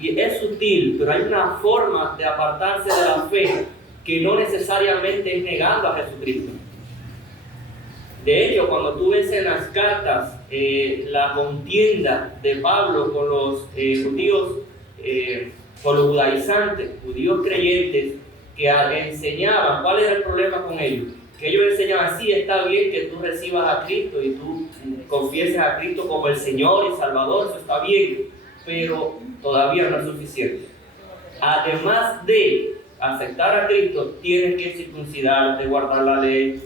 y es sutil, pero hay una forma de apartarse de la fe que no necesariamente es negando a Jesucristo. De hecho, cuando tú ves en las cartas la contienda de Pablo con los judíos, con los judaizantes, judíos creyentes, que enseñaban, ¿cuál era el problema con ellos? Que ellos enseñaban, sí, está bien que tú recibas a Cristo y tú confieses a Cristo como el Señor y Salvador, eso está bien, pero todavía no es suficiente. Además de aceptar a Cristo, tienes que circuncidarte, guardar la ley,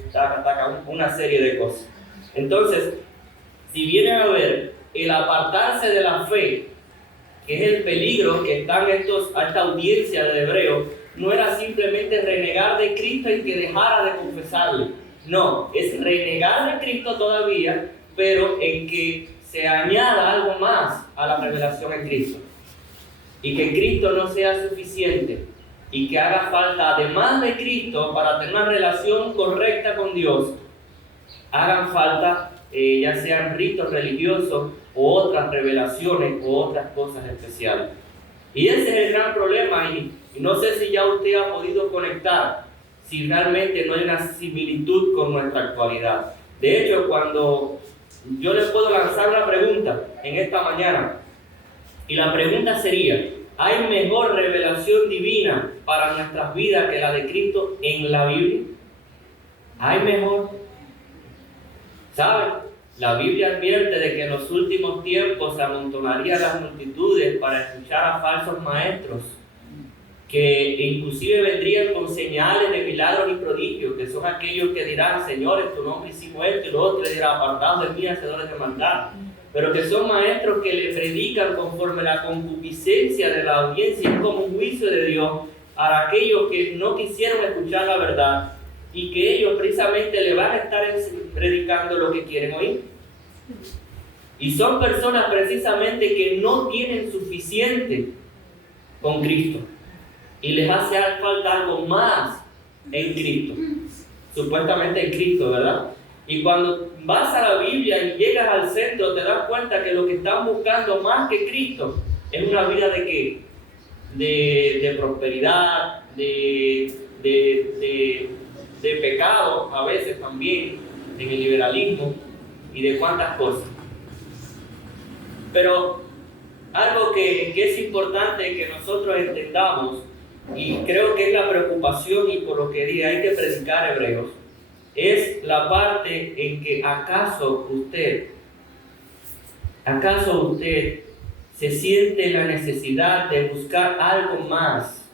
una serie de cosas. Entonces, si vienen a ver el apartarse de la fe, que es el peligro que están a esta audiencia de Hebreos, no era simplemente renegar de Cristo y que dejara de confesarle. No, es renegar de Cristo todavía, pero en que se añada algo más a la revelación en Cristo. Y que Cristo no sea suficiente y que haga falta, además de Cristo, para tener una relación correcta con Dios, hagan falta ya sean ritos religiosos o otras revelaciones o otras cosas especiales. Y ese es el gran problema, y no sé si ya usted ha podido conectar si realmente no hay una similitud con nuestra actualidad. De hecho, cuando yo le puedo lanzar una pregunta en esta mañana, y la pregunta sería: ¿hay mejor revelación divina para nuestras vidas que la de Cristo en la Biblia? ¿Hay mejor? ¿Saben? La Biblia advierte de que en los últimos tiempos se amontonarían las multitudes para escuchar a falsos maestros, que inclusive vendrían con señales de milagros y prodigios, que son aquellos que dirán: Señor, en tu nombre hicimos esto, y los otros le dirán: apartados de mí, hacedores de maldad. Pero que son maestros que le predican conforme la concupiscencia de la audiencia, es como un juicio de Dios a aquellos que no quisieron escuchar la verdad, y que ellos precisamente le van a estar predicando lo que quieren oír. Y son personas precisamente que no tienen suficiente con Cristo y les hace falta algo más en Cristo, supuestamente en Cristo, ¿verdad? Y cuando vas a la Biblia y llegas al centro, te das cuenta que lo que están buscando más que Cristo es una vida de ¿qué? De prosperidad, de pecado, a veces también, en el liberalismo y de cuántas cosas. Pero algo que es importante que nosotros entendamos, y creo que es la preocupación y por lo que hay que predicar Hebreos, es la parte en que ¿acaso usted se siente la necesidad de buscar algo más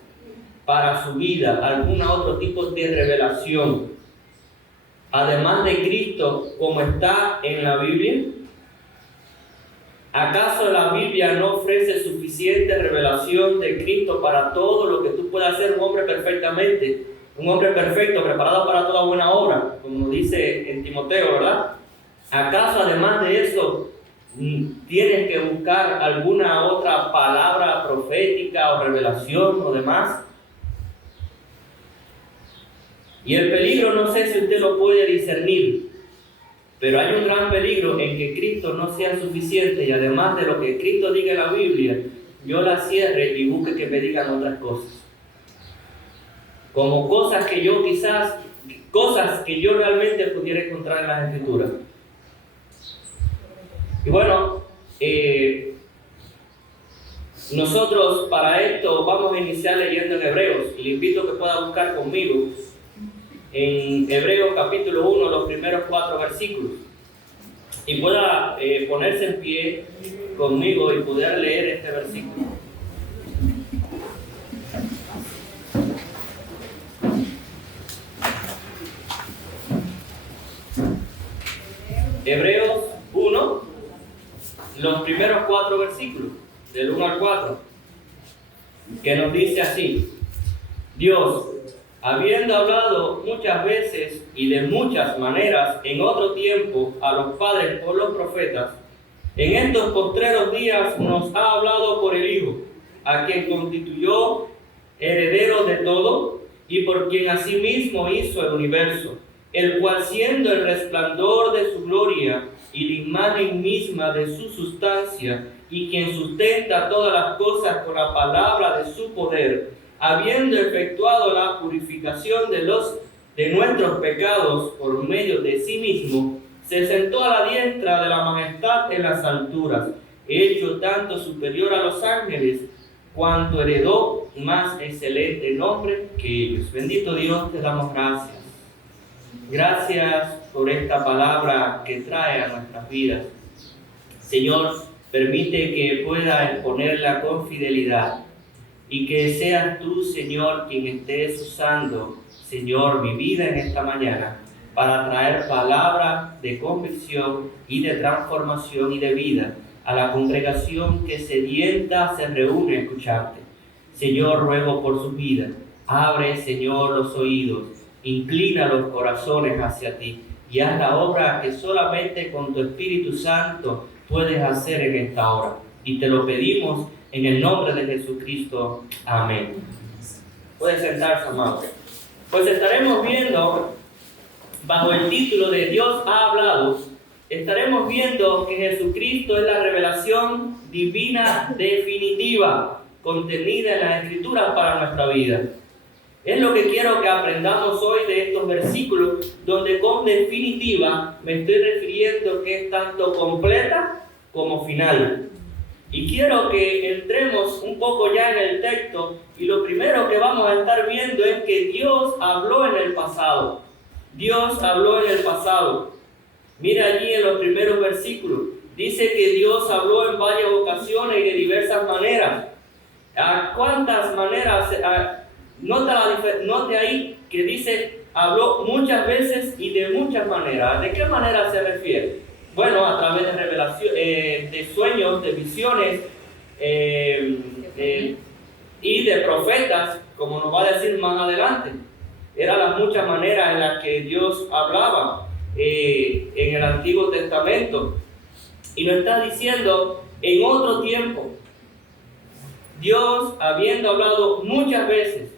para su vida, algún otro tipo de revelación, además de Cristo, como está en la Biblia? ¿Acaso la Biblia no ofrece suficiente revelación de Cristo para todo lo que tú puedas ser un hombre perfectamente? Un hombre perfecto, preparado para toda buena obra, como dice en Timoteo, ¿verdad? ¿Acaso además de eso tienes que buscar alguna otra palabra profética o revelación o demás? Y el peligro, no sé si usted lo puede discernir, pero hay un gran peligro en que Cristo no sea suficiente y además de lo que Cristo diga en la Biblia, yo la cierre y busque que me digan otras cosas. Como cosas que yo realmente pudiera encontrar en las Escrituras. Y bueno, nosotros para esto vamos a iniciar leyendo en Hebreos, y le invito a que pueda buscar conmigo en Hebreos capítulo 1, los primeros 4 versículos, y pueda ponerse en pie conmigo y poder leer este versículo. Hebreos 1, los primeros 4 versículos, del 1 al 4, que nos dice así: Dios, habiendo hablado muchas veces y de muchas maneras en otro tiempo a los padres por los profetas, en estos postreros días nos ha hablado por el Hijo, a quien constituyó heredero de todo y por quien asimismo hizo el universo, el cual, siendo el resplandor de su gloria y la imagen misma de su sustancia, y quien sustenta todas las cosas con la palabra de su poder, habiendo efectuado la purificación de nuestros pecados por medio de sí mismo, se sentó a la diestra de la majestad en las alturas, hecho tanto superior a los ángeles, cuanto heredó más excelente nombre que ellos. Bendito Dios, te damos gracias. Gracias por esta palabra que trae a nuestras vidas. Señor, permite que pueda exponerla con fidelidad y que seas tú, Señor, quien estés usando, Señor, mi vida en esta mañana para traer palabra de convicción y de transformación y de vida a la congregación que sedienta se reúne a escucharte. Señor, ruego por su vida. Abre, Señor, los oídos, inclina los corazones hacia ti y haz la obra que solamente con tu Espíritu Santo puedes hacer en esta hora. Y te lo pedimos en el nombre de Jesucristo. Amén. Puede sentarse, amado. Pues estaremos viendo, bajo el título de Dios ha hablado, estaremos viendo que Jesucristo es la revelación divina definitiva contenida en las Escrituras para nuestra vida. Es lo que quiero que aprendamos hoy de estos versículos, donde con definitiva me estoy refiriendo que es tanto completa como final. Y quiero que entremos un poco ya en el texto, y lo primero que vamos a estar viendo es que Dios habló en el pasado. Dios habló en el pasado. Mira allí en los primeros versículos. Dice que Dios habló en varias ocasiones y de diversas maneras. ¿A cuántas maneras? Note ahí que dice, habló muchas veces y de muchas maneras. ¿De qué manera se refiere? Bueno, a través de revelación, de sueños, de visiones y de profetas, como nos va a decir más adelante. Eran las muchas maneras en las que Dios hablaba en el Antiguo Testamento. Y nos está diciendo en otro tiempo. Dios, habiendo hablado muchas veces,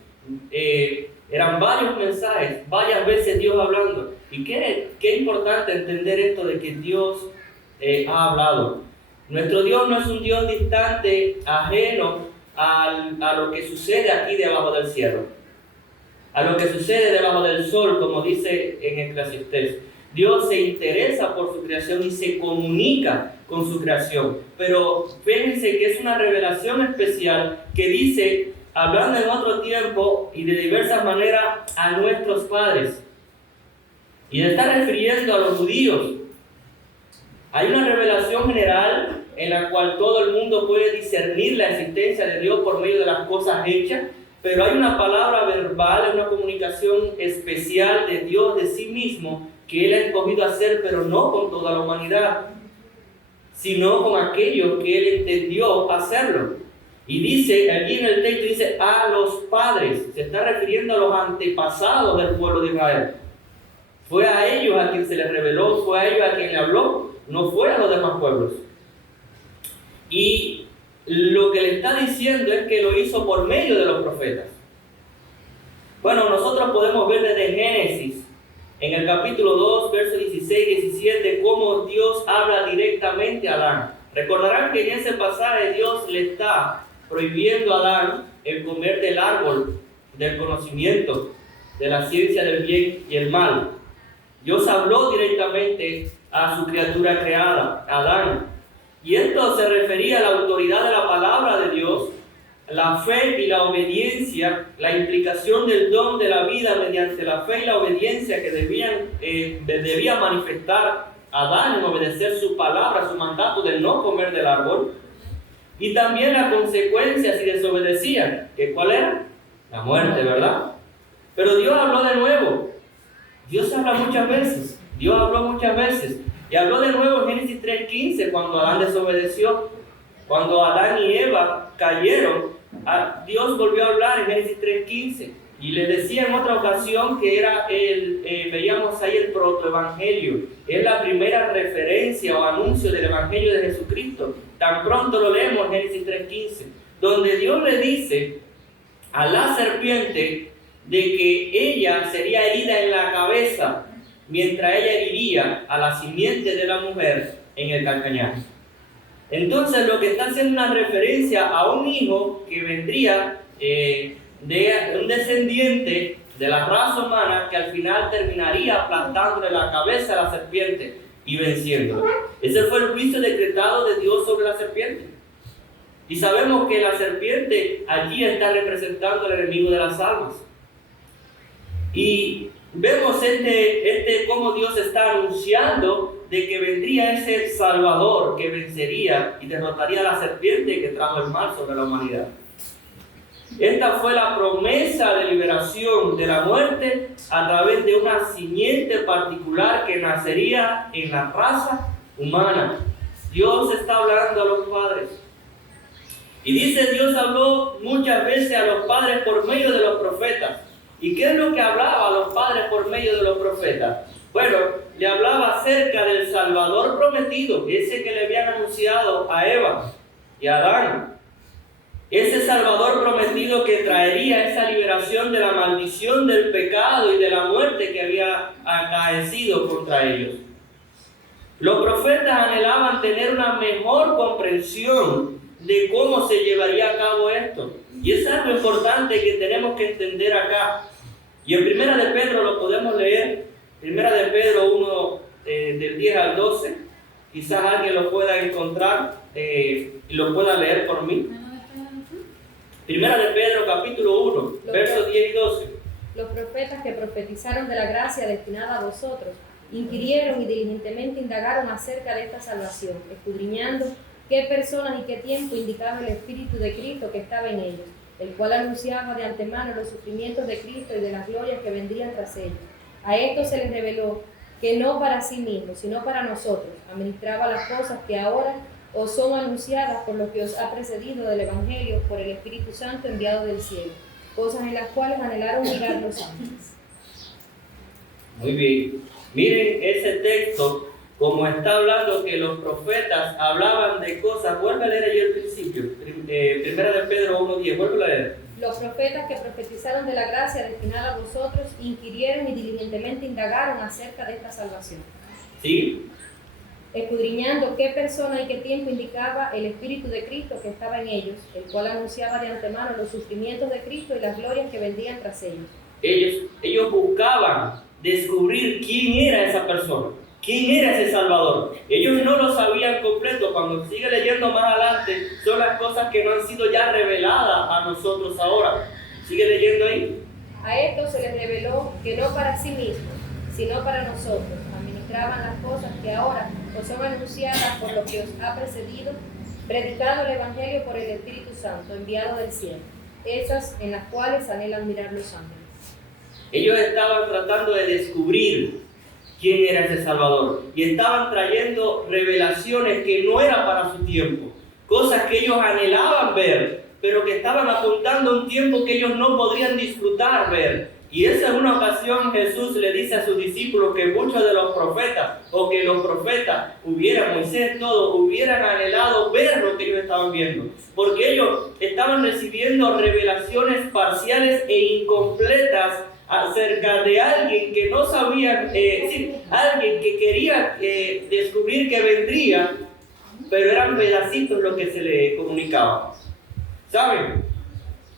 eran varios mensajes, varias veces Dios hablando. Y qué importante entender esto de que Dios ha hablado. Nuestro Dios no es un Dios distante, ajeno a lo que sucede aquí debajo del cielo, a lo que sucede debajo del sol, como dice en Eclesiastés. Dios se interesa por su creación y se comunica con su creación. Pero fíjense que es una revelación especial que dice, hablando en otro tiempo y de diversas maneras a nuestros padres. Y se está refiriendo a los judíos. Hay una revelación general en la cual todo el mundo puede discernir la existencia de Dios por medio de las cosas hechas, pero hay una palabra verbal, una comunicación especial de Dios de sí mismo que Él ha escogido hacer, pero no con toda la humanidad, sino con aquellos que Él entendió hacerlo. Y dice, aquí en el texto dice, a los padres, se está refiriendo a los antepasados del pueblo de Israel. Fue a ellos a quien se les reveló, fue a ellos a quien le habló, no fue a los demás pueblos. Y lo que le está diciendo es que lo hizo por medio de los profetas. Bueno, nosotros podemos ver desde Génesis, en el capítulo 2, versos 16 y 17, cómo Dios habla directamente a Adán. Recordarán que en ese pasaje Dios le está prohibiendo a Adán el comer del árbol del conocimiento, de la ciencia del bien y el mal. Dios habló directamente a su criatura creada, Adán. Y esto se refería a la autoridad de la palabra de Dios, la fe y la obediencia, la implicación del don de la vida mediante la fe y la obediencia que debía manifestar Adán en obedecer su palabra, su mandato de no comer del árbol. Y también las consecuencias si desobedecían, que ¿cuál era? La muerte, ¿verdad? Pero Dios habló de nuevo. Dios habla muchas veces. Dios habló muchas veces. Y habló de nuevo en Génesis 3:15, cuando Adán desobedeció. Cuando Adán y Eva cayeron, Dios volvió a hablar en Génesis 3:15. Y les decía en otra ocasión que era veíamos ahí el protoevangelio. Es la primera referencia o anuncio del evangelio de Jesucristo. Tan pronto lo leemos en Génesis 3:15, donde Dios le dice a la serpiente de que ella sería herida en la cabeza, mientras ella heriría a la simiente de la mujer en el calcañar. Entonces lo que está haciendo una referencia a un hijo que vendría de un descendiente de la raza humana que al final terminaría aplastándole la cabeza a la serpiente y venciéndola. Ese fue el juicio decretado de Dios sobre la serpiente. Y sabemos que la serpiente allí está representando al enemigo de las almas. Y vemos cómo Dios está anunciando de que vendría ese Salvador que vencería y derrotaría a la serpiente que trajo el mal sobre la humanidad. Esta fue la promesa de liberación de la muerte a través de una simiente particular que nacería en la raza humana. Dios está hablando a los padres. Y dice, Dios habló muchas veces a los padres por medio de los profetas. ¿Y qué es lo que hablaba a los padres por medio de los profetas? Bueno, le hablaba acerca del Salvador prometido, ese que le habían anunciado a Eva y a Adán. Ese Salvador prometido que traería esa liberación de la maldición del pecado y de la muerte que había acaecido contra ellos. Los profetas anhelaban tener una mejor comprensión de cómo se llevaría a cabo esto. Y es algo importante que tenemos que entender acá. Y en Primera de Pedro lo podemos leer. Primera de Pedro 1, del 10 al 12. Quizás alguien lo pueda encontrar y lo pueda leer por mí. Primera de Pedro capítulo 1, versos 10 y 12. Los profetas que profetizaron de la gracia destinada a vosotros, inquirieron y diligentemente indagaron acerca de esta salvación, escudriñando qué personas y qué tiempo indicaba el Espíritu de Cristo que estaba en ellos, el cual anunciaba de antemano los sufrimientos de Cristo y de las glorias que vendrían tras ellos. A esto se les reveló que no para sí mismos, sino para nosotros, administraba las cosas que ahora os son anunciadas por lo que os ha precedido del Evangelio por el Espíritu Santo enviado del cielo, cosas en las cuales anhelaron mirar los ángeles. Muy bien. Miren ese texto, como está hablando que los profetas hablaban de cosas. Vuelve a leer ahí el principio. Primera de Pedro 1:10. Vuelve a leer. Los profetas que profetizaron de la gracia destinada a vosotros, inquirieron y diligentemente indagaron acerca de esta salvación. ¿Sí? Escudriñando qué persona y qué tiempo indicaba el Espíritu de Cristo que estaba en ellos, el cual anunciaba de antemano los sufrimientos de Cristo y las glorias que vendrían tras ellos. Ellos buscaban descubrir quién era esa persona, quién era ese Salvador. Ellos no lo sabían completo. Cuando sigue leyendo más adelante, son las cosas que no han sido ya reveladas a nosotros ahora. Sigue leyendo ahí. A esto se les reveló que no para sí mismos, sino para nosotros, administraban las cosas que ahora os son anunciadas por lo que os ha precedido, predicado el Evangelio por el Espíritu Santo, enviado del cielo, esas en las cuales anhelan mirar los ángeles. Ellos estaban tratando de descubrir quién era ese Salvador y estaban trayendo revelaciones que no eran para su tiempo, cosas que ellos anhelaban ver, pero que estaban apuntando a un tiempo que ellos no podrían disfrutar ver. Y esa en una ocasión Jesús le dice a sus discípulos que muchos de los profetas, o que los profetas Moisés, todos hubieran anhelado ver lo que ellos estaban viendo, porque ellos estaban recibiendo revelaciones parciales e incompletas acerca de alguien que no sabía, alguien que quería descubrir que vendría, pero eran pedacitos lo que se le comunicaba. ¿Saben?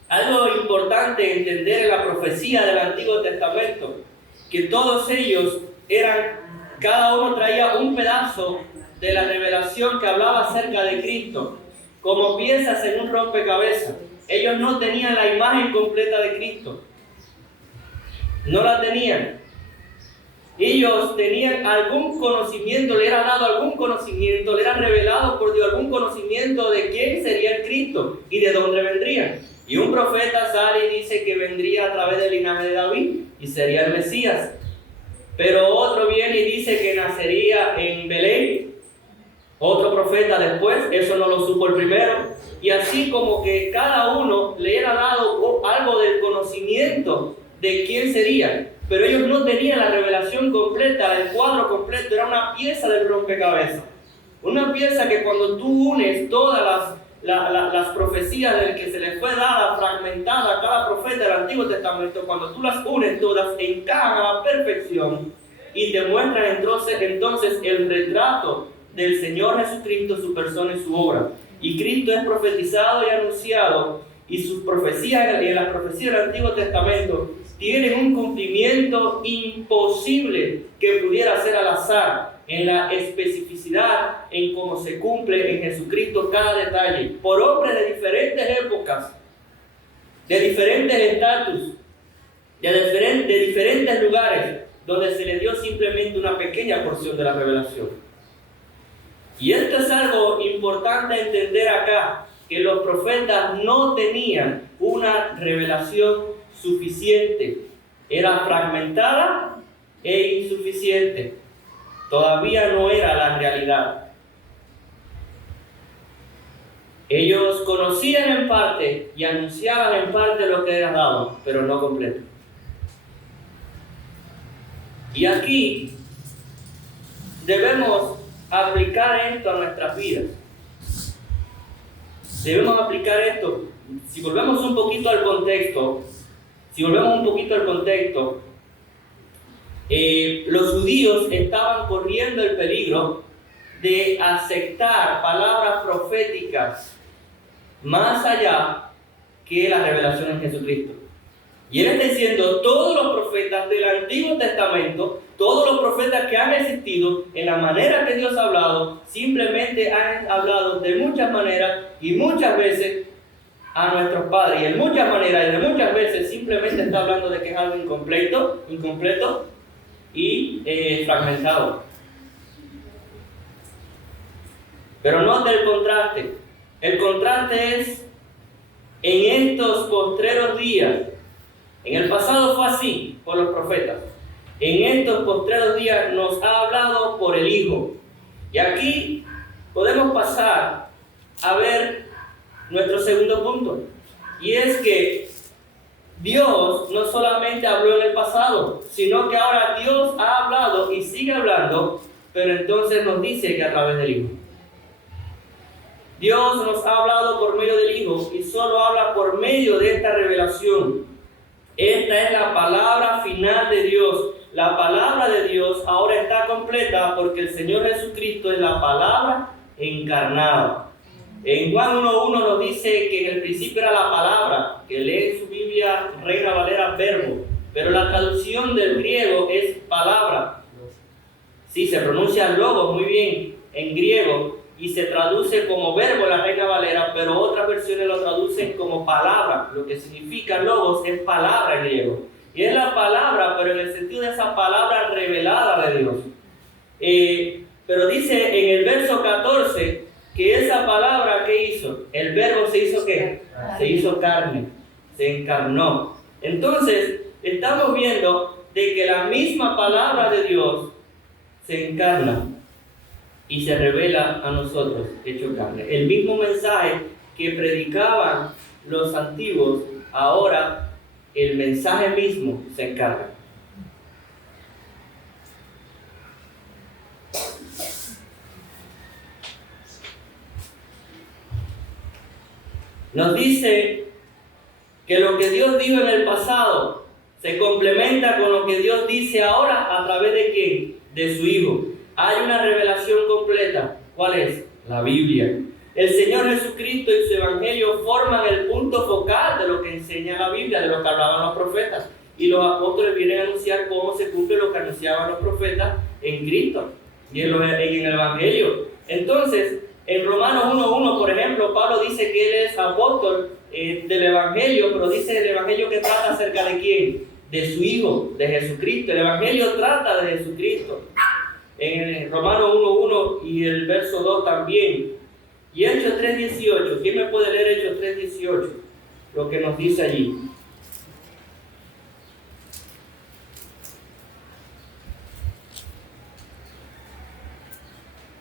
Algo importante entender en la profecía del Antiguo Testamento, que todos ellos cada uno traía un pedazo de la revelación que hablaba acerca de Cristo, como piezas en un rompecabezas. Ellos no tenían la imagen completa de Cristo. No la tenían. Ellos tenían algún conocimiento, le era dado algún conocimiento, le era revelado por Dios algún conocimiento de quién sería el Cristo y de dónde vendrían. Y un profeta sale y dice que vendría a través del linaje de David y sería el Mesías. Pero otro viene y dice que nacería en Belén. Otro profeta después, eso no lo supo el primero. Y así como que cada uno le era dado algo del conocimiento de quién sería. Pero ellos no tenían la revelación completa, el cuadro completo. Era una pieza del rompecabezas. Una pieza que cuando tú unes todas las profecías del que se le fue dada, fragmentada a cada profeta del Antiguo Testamento, cuando tú las unes todas, encajan a la perfección y te muestran entonces el retrato del Señor Jesucristo, su persona y su obra. Y Cristo es profetizado y anunciado, y sus profecías en las profecías del Antiguo Testamento tienen un cumplimiento imposible que pudiera ser al azar, en la especificidad en cómo se cumple en Jesucristo cada detalle, por hombres de diferentes épocas, de diferentes estatus, de diferentes lugares, donde se le dio simplemente una pequeña porción de la revelación. Y esto es algo importante entender acá, que los profetas no tenían una revelación suficiente, era fragmentada e insuficiente, todavía no era la realidad. Ellos conocían en parte y anunciaban en parte lo que era dado, pero no completo. Y aquí debemos aplicar esto a nuestras vidas. Debemos aplicar esto. Si volvemos un poquito al contexto, los judíos estaban corriendo el peligro de aceptar palabras proféticas más allá que la revelación en Jesucristo. Y él está diciendo, todos los profetas del Antiguo Testamento, todos los profetas que han existido, en la manera que Dios ha hablado, simplemente han hablado de muchas maneras y muchas veces a nuestros padres. Y en muchas maneras y de muchas veces simplemente está hablando de que es algo incompleto y fragmentado. Pero nota el contraste. El contraste es en estos postreros días. En el pasado fue así por los profetas. En estos postreros días nos ha hablado por el Hijo. Y aquí podemos pasar a ver nuestro segundo punto. Y es que Dios no solamente habló en el pasado, sino que ahora Dios ha hablado y sigue hablando, pero entonces nos dice que a través del Hijo. Dios nos ha hablado por medio del Hijo y solo habla por medio de esta revelación. Esta es la palabra final de Dios. La palabra de Dios ahora está completa porque el Señor Jesucristo es la palabra encarnada. En Juan 1:1 nos dice que en el principio era la palabra, que lee en su Biblia Reina Valera verbo, pero la traducción del griego es palabra. Sí, se pronuncia logos muy bien en griego y se traduce como verbo en la Reina Valera, pero otras versiones lo traducen como palabra. Lo que significa logos es palabra en griego. Y es la palabra, pero en el sentido de esa palabra revelada de Dios. Pero dice en el verso 14 que esa palabra, ¿qué hizo? El verbo se hizo ¿qué? Se hizo carne, se encarnó. Entonces, estamos viendo de que la misma palabra de Dios se encarna y se revela a nosotros, hecho carne. El mismo mensaje que predicaban los antiguos, ahora el mensaje mismo se encarga. Nos dice que lo que Dios dijo en el pasado se complementa con lo que Dios dice ahora a través de ¿quién? De su Hijo. Hay una revelación completa. ¿Cuál es? La Biblia. El Señor Jesucristo y su Evangelio forman el punto focal de lo que enseña la Biblia, de lo que hablaban los profetas. Y los apóstoles vienen a anunciar cómo se cumple lo que anunciaban los profetas en Cristo y en el Evangelio. Entonces, en Romanos 1:1, por ejemplo, Pablo dice que él es apóstol del Evangelio, pero dice el Evangelio que trata acerca de ¿quién? De su Hijo, de Jesucristo. El Evangelio trata de Jesucristo. En Romanos 1:1 y el verso 2 también. Y Hechos 3:18. ¿Quién me puede leer Hechos 3:18? Lo que nos dice allí.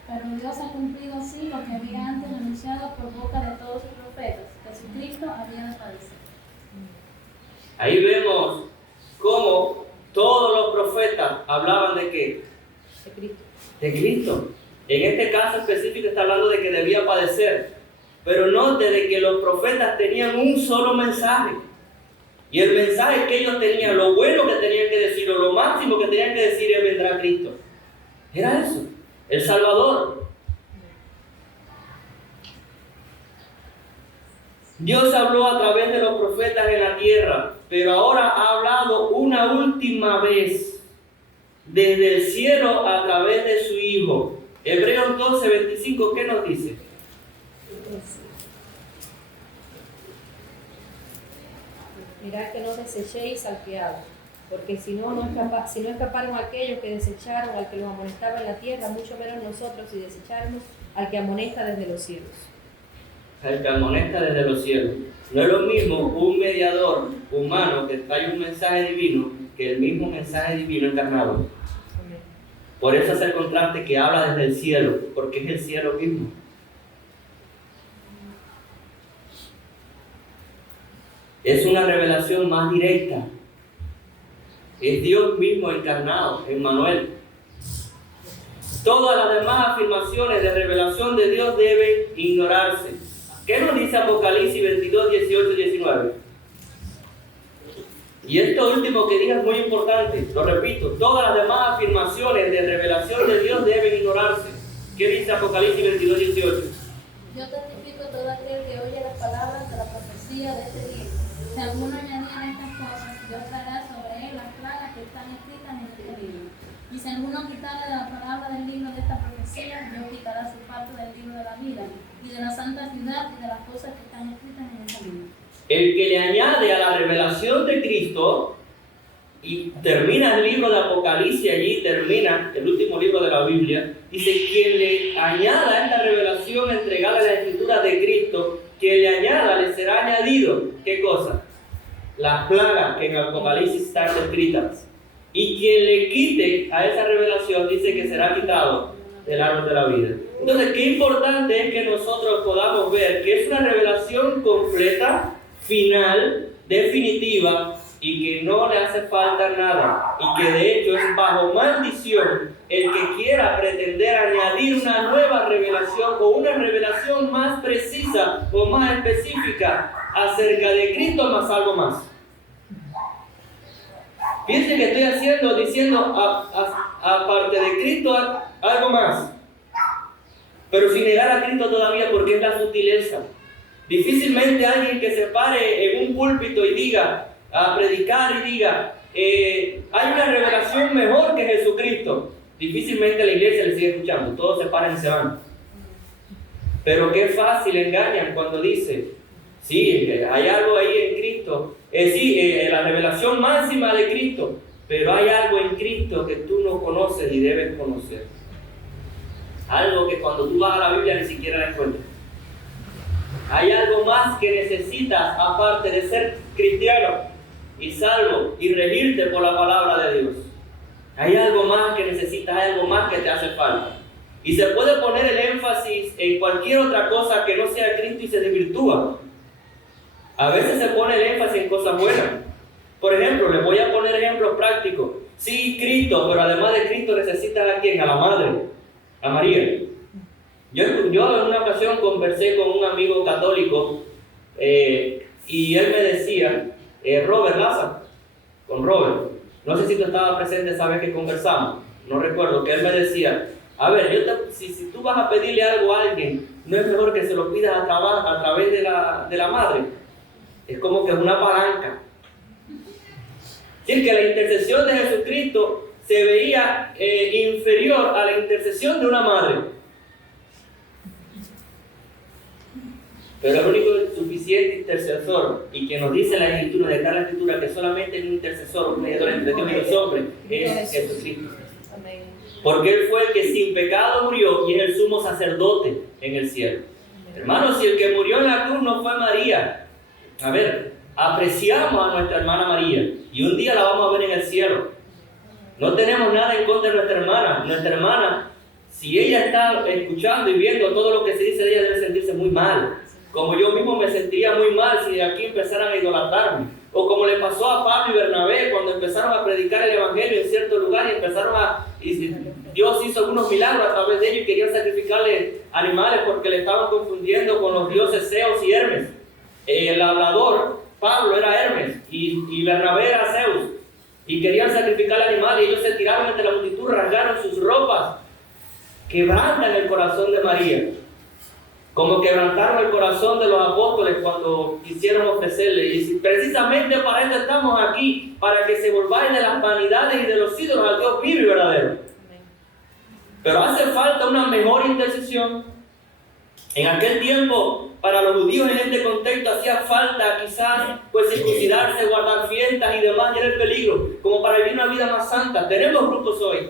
Pero Dios ha cumplido así lo que había antes anunciado por boca de todos sus profetas. Jesucristo había de padecer. Ahí vemos cómo todos los profetas hablaban de ¿qué? De Cristo. De Cristo. En este caso específico está hablando de que debía padecer. Pero note de que los profetas tenían un solo mensaje. Y el mensaje que ellos tenían, lo bueno que tenían que decir, o lo máximo que tenían que decir es vendrá Cristo. Era eso. El Salvador. Dios habló a través de los profetas en la tierra, pero ahora ha hablado una última vez desde el cielo a través de su Hijo. Hebreos 12:25, ¿qué nos dice? Mirad que no desechéis al que habla, porque si no escaparon aquellos que desecharon al que los amonestaba en la tierra, mucho menos nosotros si desecháramos al que amonesta desde los cielos. Al que amonesta desde los cielos. No es lo mismo un mediador humano que trae un mensaje divino que el mismo mensaje divino encarnado. Amén. Por eso es el contraste que habla desde el cielo, porque es el cielo mismo. Es una revelación más directa. Es Dios mismo encarnado, Emmanuel. Todas las demás afirmaciones de revelación de Dios deben ignorarse. ¿Qué nos dice Apocalipsis 22, 18 y 19? Y esto último que diga es muy importante, lo repito, todas las demás afirmaciones de revelación de Dios deben ignorarse. ¿Qué dice Apocalipsis 22, 18? Yo testifico a todo aquel que oye las palabras de la profecía de este libro. Si alguno añadiera estas cosas, Dios traerá sobre él las plagas que están escritas en este libro. Y si alguno quitara de la palabra del libro de esta profecía, Dios quitará su parte del libro de la vida y de la santa ciudad y de las cosas que están escritas en este libro. El que le añade a la revelación de Cristo, y termina el libro de Apocalipsis, allí termina el último libro de la Biblia, dice: quien le añada a esta revelación entregada a la Escritura de Cristo, quien le añada le será añadido, ¿qué cosa? Las plagas que en Apocalipsis están descritas. Y quien le quite a esa revelación dice que será quitado del árbol de la vida. Entonces, qué importante es que nosotros podamos ver que es una revelación completa, final, definitiva, y que no le hace falta nada, y que de hecho es bajo maldición el que quiera pretender añadir una nueva revelación o una revelación más precisa o más específica acerca de Cristo más algo más. Fíjense que estoy diciendo aparte de Cristo algo más, pero sin negar a Cristo todavía, porque es la sutileza. Difícilmente alguien que se pare en un púlpito y diga, a predicar y diga, hay una revelación mejor que Jesucristo. Difícilmente la iglesia le sigue escuchando, todos se paran y se van. Pero qué fácil engañan cuando dice, sí, hay algo ahí en Cristo, la revelación máxima de Cristo, pero hay algo en Cristo que tú no conoces y debes conocer. Algo que cuando tú vas a la Biblia ni siquiera encuentras. Hay algo más que necesitas aparte de ser cristiano y salvo y regirte por la palabra de Dios. Hay algo más que necesitas, hay algo más que te hace falta. Y se puede poner el énfasis en cualquier otra cosa que no sea Cristo y se desvirtúa. A veces se pone el énfasis en cosas buenas. Por ejemplo, les voy a poner ejemplos prácticos. Sí, Cristo, pero además de Cristo necesitas a ¿quién? A la Madre, a María. Yo en una ocasión conversé con un amigo católico y él me decía, Robert Lázaro, con Robert, no sé si tú estabas presente esa vez que conversamos, no recuerdo, que él me decía, a ver, si tú vas a pedirle algo a alguien, ¿no es mejor que se lo pidas a través de la Madre? Es como que es una palanca. Es que la intercesión de Jesucristo se veía inferior a la intercesión de una madre. Pero el único suficiente intercesor, y que nos dice la Escritura, de la Escritura, que solamente hay un intercesor, un mediador entre Dios y los hombres, es Jesucristo. Porque Él fue el que sin pecado murió y es el sumo sacerdote en el cielo. Hermanos, si el que murió en la cruz no fue María, a ver, apreciamos a nuestra hermana María y un día la vamos a ver en el cielo. No tenemos nada en contra de nuestra hermana. Nuestra hermana, si ella está escuchando y viendo todo lo que se dice de ella, debe sentirse muy mal. Como yo mismo me sentiría muy mal si de aquí empezaran a idolatrarme. O como le pasó a Pablo y Bernabé cuando empezaron a predicar el evangelio en cierto lugar y Dios hizo algunos milagros a través de ellos y querían sacrificarle animales porque le estaban confundiendo con los dioses Zeus y Hermes. El hablador, Pablo, era Hermes y Bernabé era Zeus. Y querían sacrificar animales y ellos se tiraron entre la multitud, rasgaron sus ropas. Quebrantan el corazón de María. como quebrantaron el corazón de los apóstoles cuando quisieron ofrecerle. Y precisamente para esto estamos aquí, para que se volváis de las vanidades y de los ídolos al Dios vivo y verdadero. Pero hace falta una mejor intercesión. En aquel tiempo, para los judíos en este contexto hacía falta quizás pues circuncidarse, guardar fiestas y demás, y era el peligro, como para vivir una vida más santa. Tenemos grupos hoy,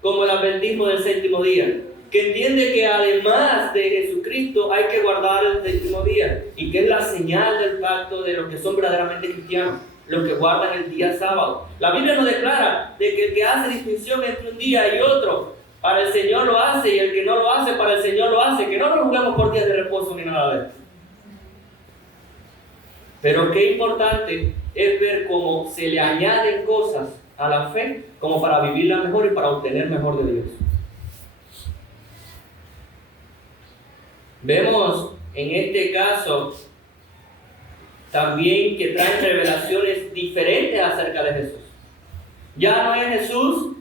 como el adventismo del séptimo día, que entiende que además de Jesucristo hay que guardar el séptimo día, y que es la señal del pacto de los que son verdaderamente cristianos, los que guardan el día sábado. La Biblia nos declara de que el que hace distinción entre un día y otro, para el Señor lo hace, y el que no lo hace, para el Señor lo hace, que no nos juzgamos por días de reposo ni nada de eso. Pero qué importante es ver cómo se le añaden cosas a la fe, como para vivirla mejor y para obtener mejor de Dios. Vemos en este caso también que traen revelaciones diferentes acerca de Jesús. Ya no es Jesús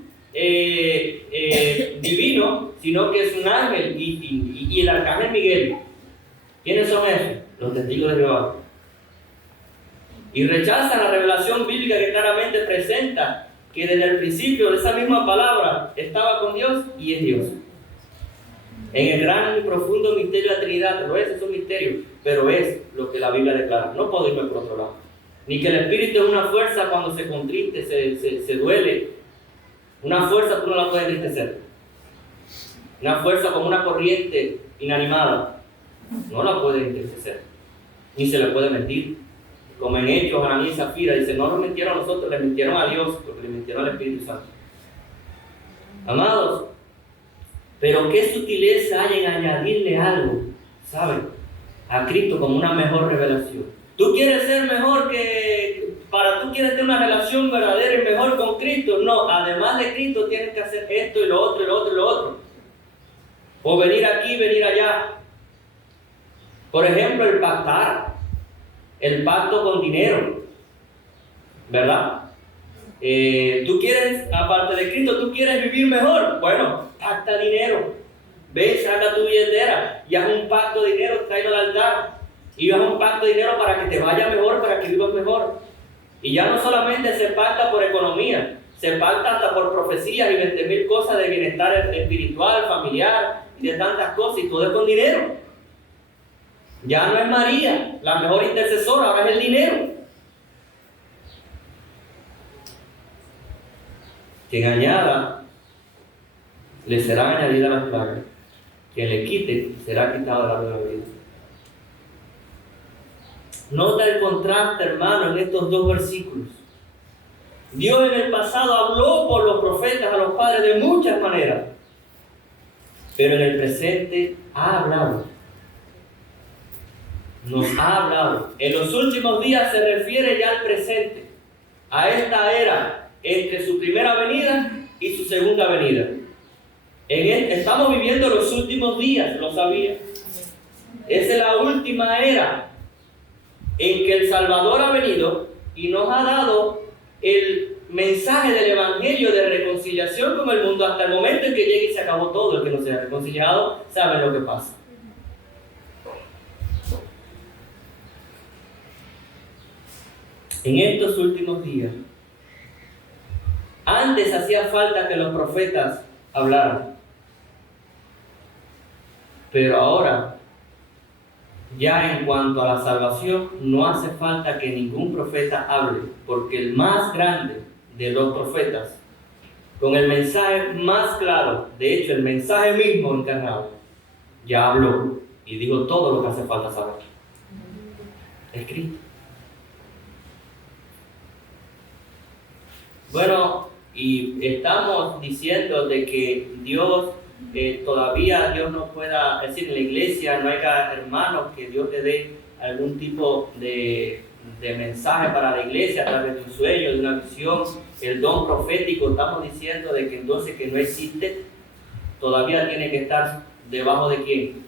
divino, sino que es un ángel y el arcángel Miguel. ¿Quiénes son esos? Los testigos de Jehová. Y rechazan la revelación bíblica que claramente presenta que desde el principio de esa misma palabra estaba con Dios y es Dios. En el gran y profundo misterio de la Trinidad, no es un misterio, pero es lo que la Biblia declara. No puedo irme por otro lado. Ni que el Espíritu es una fuerza cuando se contriste, se duele. Una fuerza tú no la puedes entristecer. Una fuerza como una corriente inanimada, no la puedes entristecer. Ni se le puede mentir. Como en Hechos, Ananías y Zafira, dice, no nos mintieron a nosotros, le mintieron a Dios, porque le mintieron al Espíritu Santo. Amados, pero qué sutileza hay en añadirle algo, ¿saben? A Cristo como una mejor revelación. Tú quieres ser mejor tú quieres tener una relación verdadera y mejor con Cristo. No, además de Cristo tienes que hacer esto y lo otro y lo otro y lo otro. O venir aquí, venir allá. Por ejemplo, el pactar. El pacto con dinero. ¿Verdad? Tú quieres, aparte de Cristo, tú quieres vivir mejor. Bueno, pacta dinero. Ve, saca tu billetera y haz un pacto de dinero, tráelo al altar. Y haz un pacto de dinero para que te vaya mejor, para que vivas mejor. Y ya no solamente se pacta por economía, se pacta hasta por profecías y 20,000 cosas de bienestar espiritual, familiar y de tantas cosas, y todo es con dinero. Ya no es María la mejor intercesora, ahora es el dinero. Quien añada, le serán añadidas las plagas. Quien le quite, será quitado de la nueva vida. Nota el contraste, hermano, en estos dos versículos. Dios en el pasado habló por los profetas a los padres de muchas maneras, pero en el presente ha hablado. Nos ha hablado. En los últimos días se refiere ya al presente, a esta era entre su primera venida y su segunda venida. Estamos viviendo los últimos días, ¿lo sabía? Esa es la última era en que el Salvador ha venido y nos ha dado el mensaje del Evangelio de reconciliación con el mundo hasta el momento en que llegue y se acabó todo. El que no se ha reconciliado sabe lo que pasa. En estos últimos días, antes hacía falta que los profetas hablaran, pero ahora, ya en cuanto a la salvación, no hace falta que ningún profeta hable, porque el más grande de los profetas, con el mensaje más claro, de hecho el mensaje mismo encarnado, ya habló y dijo todo lo que hace falta saber. Es Cristo. Bueno, y estamos diciendo de que todavía Dios no pueda, es decir, en la iglesia no haya hermanos que Dios le dé algún tipo de mensaje para la iglesia a través de un sueño, de una visión, el don profético. Estamos diciendo de que entonces que no existe, todavía tiene que estar debajo de ¿quién?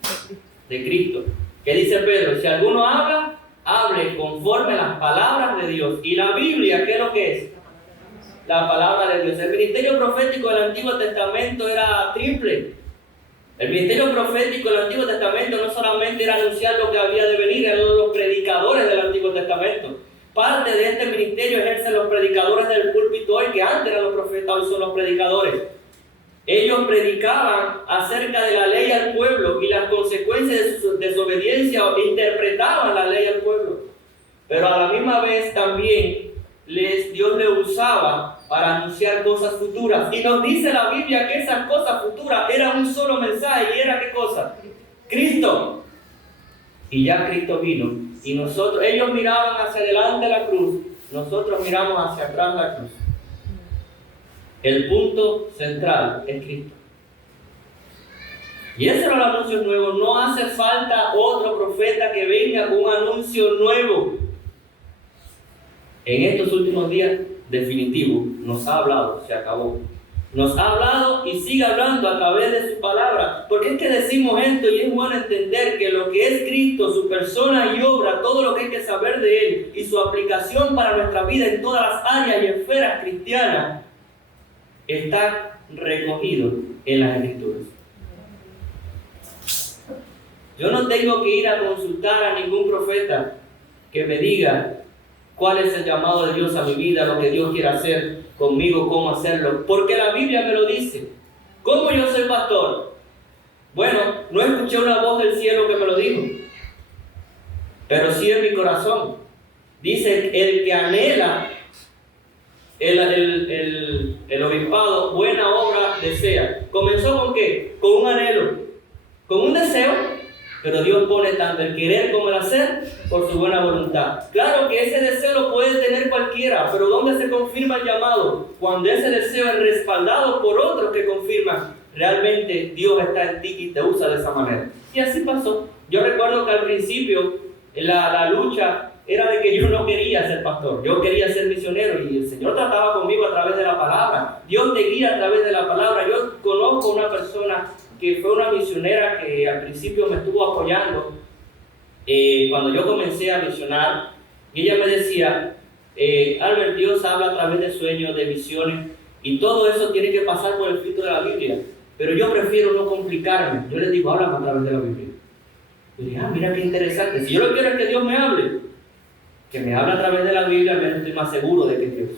De Cristo. ¿Qué dice Pedro? Si alguno habla, hable conforme a las palabras de Dios. Y la Biblia, ¿qué es lo que es? La palabra de Dios. El ministerio profético del Antiguo Testamento era triple. El ministerio profético del Antiguo Testamento no solamente era anunciar lo que había de venir, eran los predicadores del Antiguo Testamento. Parte de este ministerio ejercen los predicadores del púlpito hoy, que antes eran los profetas, hoy son los predicadores. Ellos predicaban acerca de la ley al pueblo y las consecuencias de su desobediencia, interpretaban la ley al pueblo. Pero a la misma vez también Dios le usaba para anunciar cosas futuras. Y nos dice la Biblia que esas cosas futuras eran un solo mensaje. ¿Y era qué cosa? Cristo. Y ya Cristo vino. Y ellos miraban hacia adelante la cruz, nosotros miramos hacia atrás la cruz. El punto central es Cristo. Y ese era el anuncio nuevo. No hace falta otro profeta que venga con un anuncio nuevo. En estos últimos días, definitivo, nos ha hablado, se acabó. Nos ha hablado y sigue hablando a través de su palabra. Porque es que decimos esto y es bueno entender que lo que es Cristo, su persona y obra, todo lo que hay que saber de Él y su aplicación para nuestra vida en todas las áreas y esferas cristianas, está recogido en las Escrituras. Yo no tengo que ir a consultar a ningún profeta que me diga cuál es el llamado de Dios a mi vida, lo que Dios quiere hacer conmigo, cómo hacerlo, porque la Biblia me lo dice. ¿Cómo yo soy pastor? Bueno, no escuché una voz del cielo que me lo dijo, pero sí en mi corazón. Dice, el que anhela el obispado, buena obra desea. ¿Comenzó con qué? Con un anhelo, con un deseo. Pero Dios pone tanto el querer como el hacer por su buena voluntad. Claro que ese deseo lo puede tener cualquiera, pero ¿dónde se confirma el llamado? Cuando ese deseo es respaldado por otros que confirman, realmente Dios está en ti y te usa de esa manera. Y así pasó. Yo recuerdo que al principio la lucha era de que yo no quería ser pastor, yo quería ser misionero y el Señor trataba conmigo a través de la palabra. Dios te guía a través de la palabra. Yo conozco una persona que fue una misionera que al principio me estuvo apoyando cuando yo comencé a misionar, y ella me decía, Albert, Dios habla a través de sueños, de visiones, y todo eso tiene que pasar por el filtro de la Biblia, pero yo prefiero no complicarme. Yo les digo, háblame a través de la Biblia. Y dije, mira qué interesante, si yo lo que quiero es que Dios me hable, que me hable a través de la Biblia, al menos estoy más seguro de que es Dios,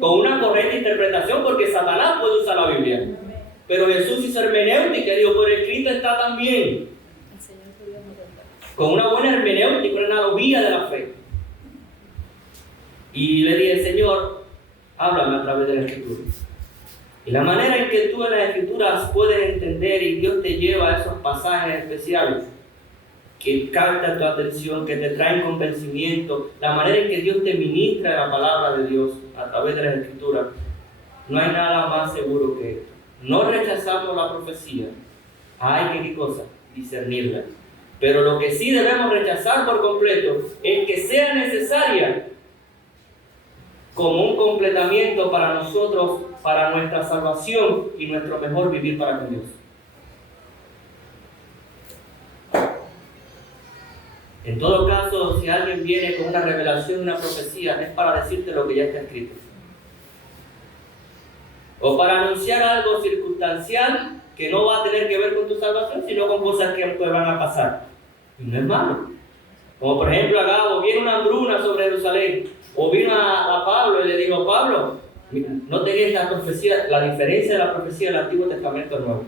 con una correcta interpretación, porque Satanás puede usar la Biblia. Pero Jesús hizo hermenéutica, dijo, por escrito está también. Con una buena hermenéutica, una analogía de la fe. Y le dije, Señor, háblame a través de la Escritura. Y la manera en que tú en las Escrituras puedes entender y Dios te lleva a esos pasajes especiales que captan tu atención, que te traen convencimiento, la manera en que Dios te ministra la palabra de Dios a través de las Escrituras, no hay nada más seguro que esto. No rechazamos la profecía, hay que, ¿qué cosa? Discernirla. Pero lo que sí debemos rechazar por completo es que sea necesaria como un completamiento para nosotros, para nuestra salvación y nuestro mejor vivir para con Dios. En todo caso, si alguien viene con una revelación, una profecía, es para decirte lo que ya está escrito. O para anunciar algo circunstancial que no va a tener que ver con tu salvación, sino con cosas que pues van a pasar. Y no es malo. Como por ejemplo a Gabo, viene una hambruna sobre Jerusalén. O vino a Pablo y le dijo, Pablo, no tenías la profecía, la diferencia de la profecía del Antiguo Testamento al Nuevo.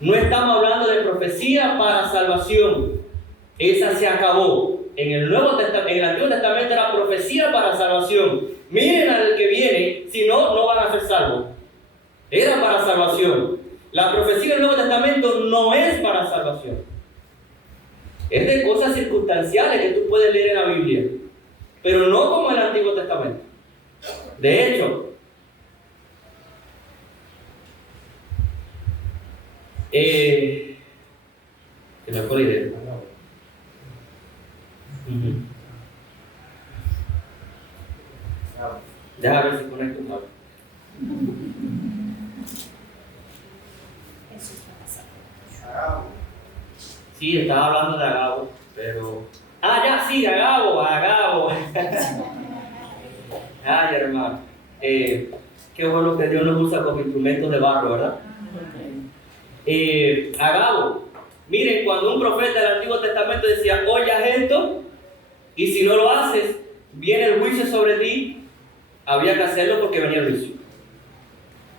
No estamos hablando de profecía para salvación. Esa se acabó. En el Antiguo Testamento era profecía para salvación. Miren al que viene, si no, no van a ser salvos. Era para salvación. La profecía del Nuevo Testamento no es para salvación. Es de cosas circunstanciales que tú puedes leer en la Biblia, pero no como el Antiguo Testamento. De hecho, se me fue la idea. Déjame ver si conecto un cable. Sí, estaba hablando de Agabo, pero... ya, sí, Agabo. Ay, hermano. Qué bueno que Dios nos usa como instrumentos de barro, ¿verdad? Agabo. Miren, cuando un profeta del Antiguo Testamento decía, oyas esto, y si no lo haces, viene el juicio sobre ti, había que hacerlo porque venía el juicio.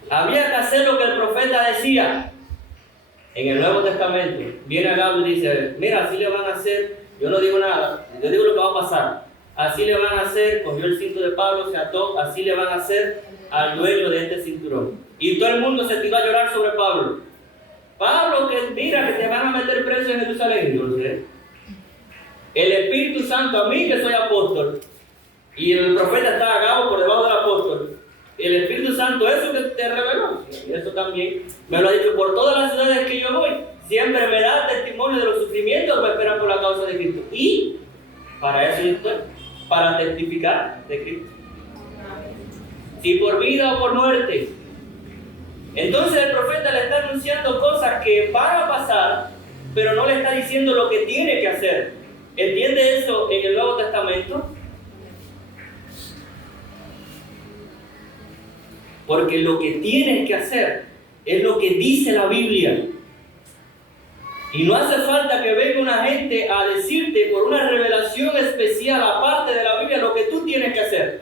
Había que hacer lo que el profeta decía. En el Nuevo Testamento, viene Agabo y dice, mira, así le van a hacer, yo no digo nada, yo digo lo que va a pasar. Así le van a hacer, cogió el cinto de Pablo, se ató, así le van a hacer al dueño de este cinturón. Y todo el mundo se tiró a llorar sobre Pablo. Pablo, que mira que te van a meter preso en Jerusalén. Yo lo sé. El Espíritu Santo, a mí que soy apóstol, y el profeta está Agabo por debajo del apóstol. El Espíritu Santo, eso que te reveló, eso también me lo ha dicho por todas las ciudades que yo voy. Siempre me da testimonio de los sufrimientos que esperan por la causa de Cristo. Y para eso yo estoy, para testificar de Cristo. Si por vida o por muerte. Entonces el profeta le está anunciando cosas que van a pasar, pero no le está diciendo lo que tiene que hacer. ¿Entiende eso en el Nuevo Testamento? Porque lo que tienes que hacer es lo que dice la Biblia. Y no hace falta que venga una gente a decirte por una revelación especial, aparte de la Biblia, lo que tú tienes que hacer.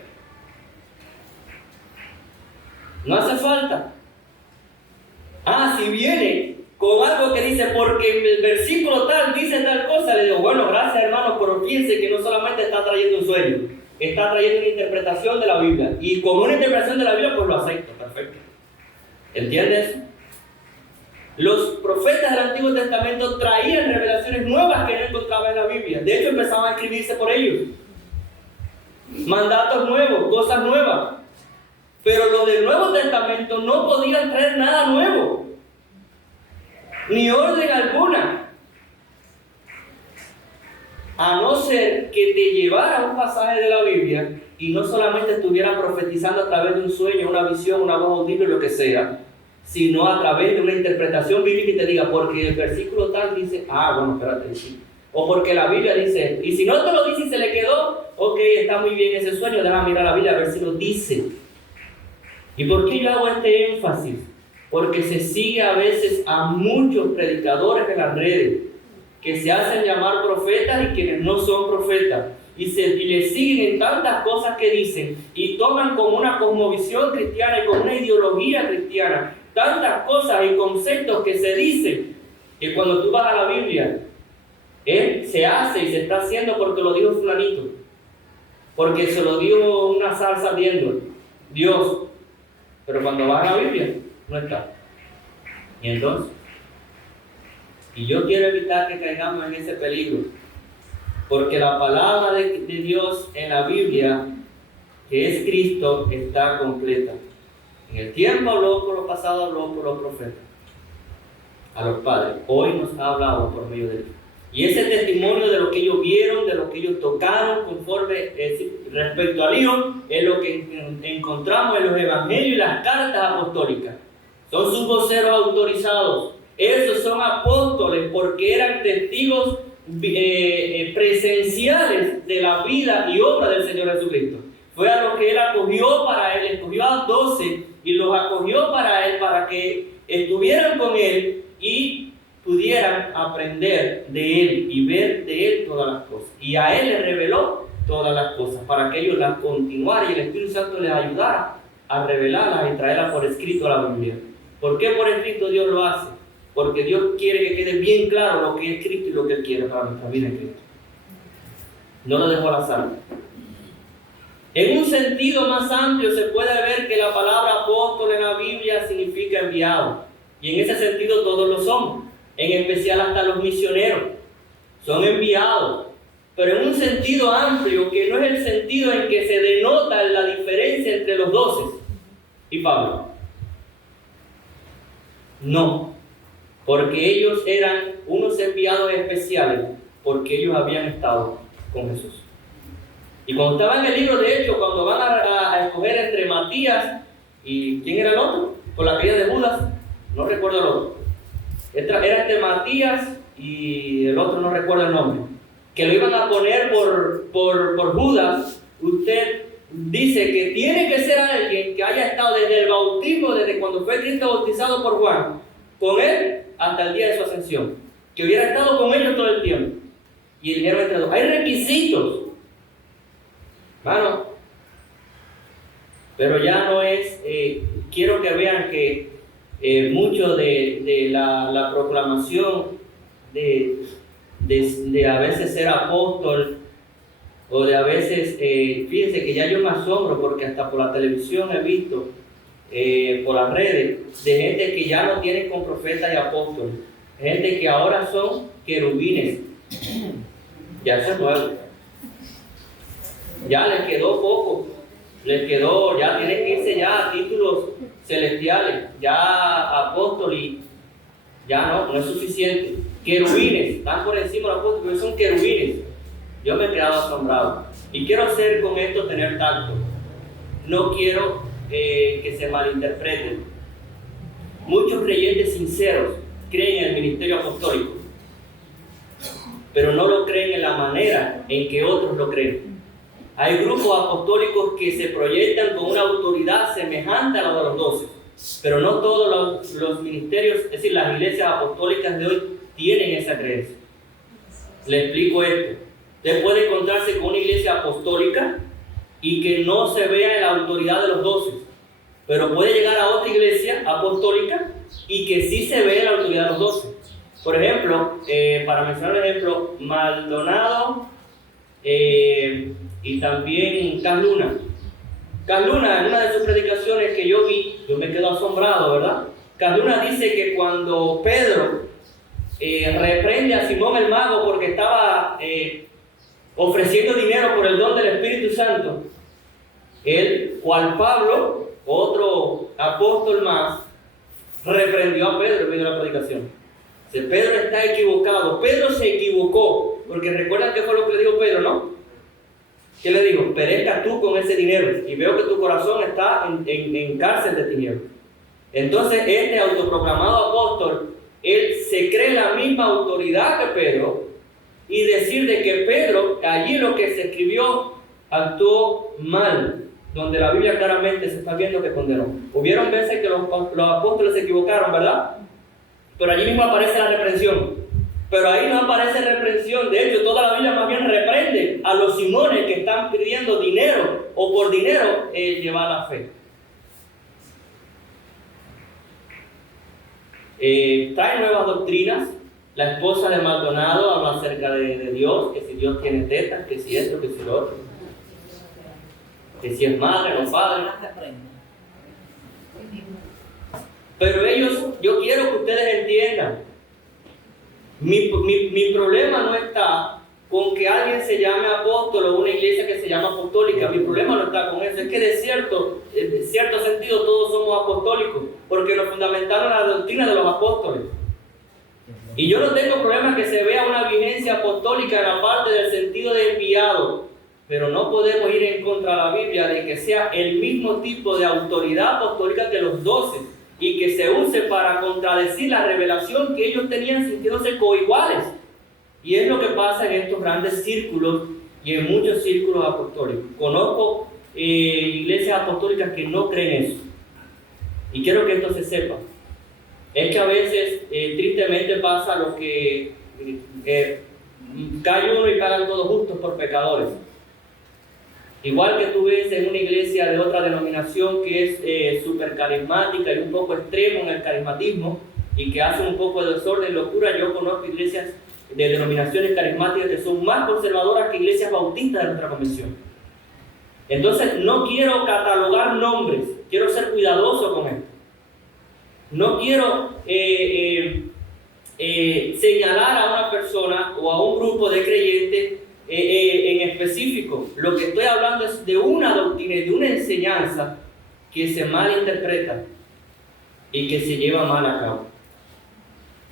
No hace falta. Si viene con algo que dice, porque el versículo tal dice tal cosa, le digo, bueno, gracias hermano, pero piense que no solamente está trayendo un sueño, está trayendo una interpretación de la Biblia. Y como una interpretación de la Biblia, pues lo acepto, perfecto. ¿Entiendes? Los profetas del Antiguo Testamento traían revelaciones nuevas que no encontraban en la Biblia. De hecho, empezaban a escribirse por ellos. Mandatos nuevos, cosas nuevas. Pero los del Nuevo Testamento no podían traer nada nuevo, ni orden alguna, a no ser que te llevara un pasaje de la Biblia y no solamente estuviera profetizando a través de un sueño, una visión, una voz audible, lo que sea, sino a través de una interpretación bíblica y te diga, porque el versículo tal dice, bueno, espérate, sí. O porque la Biblia dice, y si no te lo dice y se le quedó, ok, está muy bien ese sueño, déjame mirar la Biblia a ver si lo dice. ¿Y por qué yo hago este énfasis? Porque se sigue a veces a muchos predicadores en las redes que se hacen llamar profetas y quienes no son profetas. Y le siguen en tantas cosas que dicen y toman como una cosmovisión cristiana y como una ideología cristiana tantas cosas y conceptos que se dicen que cuando tú vas a la Biblia, se hace y se está haciendo porque lo dijo fulanito, porque se lo dijo una salsa viendo Dios. Pero cuando vas a la Biblia, no está. Y entonces, yo quiero evitar que caigamos en ese peligro, porque la palabra de Dios en la Biblia, que es Cristo, está completa. En el tiempo habló por los pasados, habló por los profetas, a los padres. Hoy nos ha hablado por medio de Dios. Y ese testimonio de lo que ellos vieron, de lo que ellos tocaron conforme respecto a Dios, es lo que encontramos en los evangelios y las cartas apostólicas. Son sus voceros autorizados. Esos son apóstoles porque eran testigos presenciales de la vida y obra del Señor Jesucristo. Fue a lo que Él acogió para Él, escogió a 12 y los acogió para Él, para que estuvieran con Él y pudieran aprender de Él y ver de Él todas las cosas. Y a Él le reveló todas las cosas para que ellos las continuaran y el Espíritu Santo les ayudara a revelarlas y traerlas por escrito a la Biblia. ¿Por qué por escrito Dios lo hace? Porque Dios quiere que quede bien claro lo que es Cristo y lo que Él quiere para nuestra vida en Cristo. No lo dejó al azar. En un sentido más amplio se puede ver que la palabra apóstol en la Biblia significa enviado. Y en ese sentido todos lo somos. En especial hasta los misioneros. Son enviados. Pero en un sentido amplio, que no es el sentido en que se denota la diferencia entre los 12 y Pablo. No. Porque ellos eran unos enviados especiales, porque ellos habían estado con Jesús. Y cuando estaba en el libro de Hechos, cuando van a escoger entre Matías y ¿quién era el otro? Por la caída de Judas, no recuerdo el otro. Era entre Matías y el otro no recuerdo el nombre. Que lo iban a poner por Judas. Usted dice que tiene que ser alguien que haya estado desde el bautismo, desde cuando fue Cristo bautizado por Juan, con él hasta el día de su ascensión, que hubiera estado con ellos todo el tiempo. Y eligieron entre dos. Hay requisitos, hermano, pero ya no es, quiero que vean que mucho de la proclamación de a veces ser apóstol, o de a veces, fíjense que ya yo me asombro porque hasta por la televisión he visto, por las redes, de gente que ya no tienen con profetas y apóstoles, gente que ahora son querubines. Ya eso es nuevo. Ya les quedó poco, ya tienen que irse ya a títulos celestiales, ya apóstol, y ya no es suficiente. Querubines, están por encima de los apóstoles, pero son querubines. Yo me he quedado asombrado. Y quiero hacer con esto tener tacto. No quiero que se malinterpreten. Muchos creyentes sinceros creen en el ministerio apostólico, pero no lo creen en la manera en que otros lo creen. Hay grupos apostólicos que se proyectan con una autoridad semejante a la de los 12, pero no todos los ministerios, es decir, las iglesias apostólicas de hoy tienen esa creencia. Le explico esto. Usted puede encontrarse con una iglesia apostólica y que no se vea en la autoridad de los 12, pero puede llegar a otra iglesia apostólica y que sí se vea en la autoridad de los 12. Por ejemplo, para mencionar un ejemplo, Maldonado y también Cas Luna. Cas Luna, en una de sus predicaciones que yo vi, yo me quedo asombrado, ¿verdad? Cas Luna dice que cuando Pedro reprende a Simón el mago porque estaba ofreciendo dinero por el don del Espíritu Santo, él, cual Pablo, otro apóstol más, reprendió a Pedro en medio de la predicación. Dice, Pedro está equivocado. Pedro se equivocó, porque recuerdan qué fue lo que le dijo Pedro, ¿no? ¿Qué le dijo? Perezca tú con ese dinero, y veo que tu corazón está en cárcel de tinieblas. Entonces este autoproclamado apóstol, él se cree la misma autoridad que Pedro, y decir de que Pedro, allí lo que se escribió, actuó mal, donde la Biblia claramente se está viendo que condenó. Hubieron veces que los apóstoles se equivocaron, ¿verdad? Pero allí mismo aparece la reprensión. Pero ahí no aparece reprensión. De hecho, toda la Biblia más bien reprende a los Simones que están pidiendo dinero, o por dinero llevar la fe. Trae nuevas doctrinas. La esposa de Maldonado habla acerca de Dios, que si Dios tiene tetas, que si esto, que si lo otro, que si es madre o padre. Pero yo quiero que ustedes entiendan, mi problema no está con que alguien se llame apóstol o una iglesia que se llama apostólica. Mi problema no está con eso. Es que de cierto sentido todos somos apostólicos, porque nos fundamentaron la doctrina de los apóstoles. Y yo no tengo problema que se vea una vigencia apostólica en la parte del sentido de enviado, pero no podemos ir en contra de la Biblia de que sea el mismo tipo de autoridad apostólica que los 12 y que se use para contradecir la revelación que ellos tenían sintiéndose coiguales. Y es lo que pasa en estos grandes círculos y en muchos círculos apostólicos. Conozco iglesias apostólicas que no creen eso. Y quiero que esto se sepa. Es que a veces, tristemente, pasa lo que cae uno y pagan todos justos por pecadores. Igual que tú ves en una iglesia de otra denominación que es súper carismática y un poco extremo en el carismatismo y que hace un poco de desorden y locura, yo conozco iglesias de denominaciones carismáticas que son más conservadoras que iglesias bautistas de nuestra convención. Entonces, no quiero catalogar nombres, quiero ser cuidadoso con esto. No quiero señalar a una persona o a un grupo de creyentes en específico. Lo que estoy hablando es de una doctrina y de una enseñanza que se malinterpreta y que se lleva mal a cabo.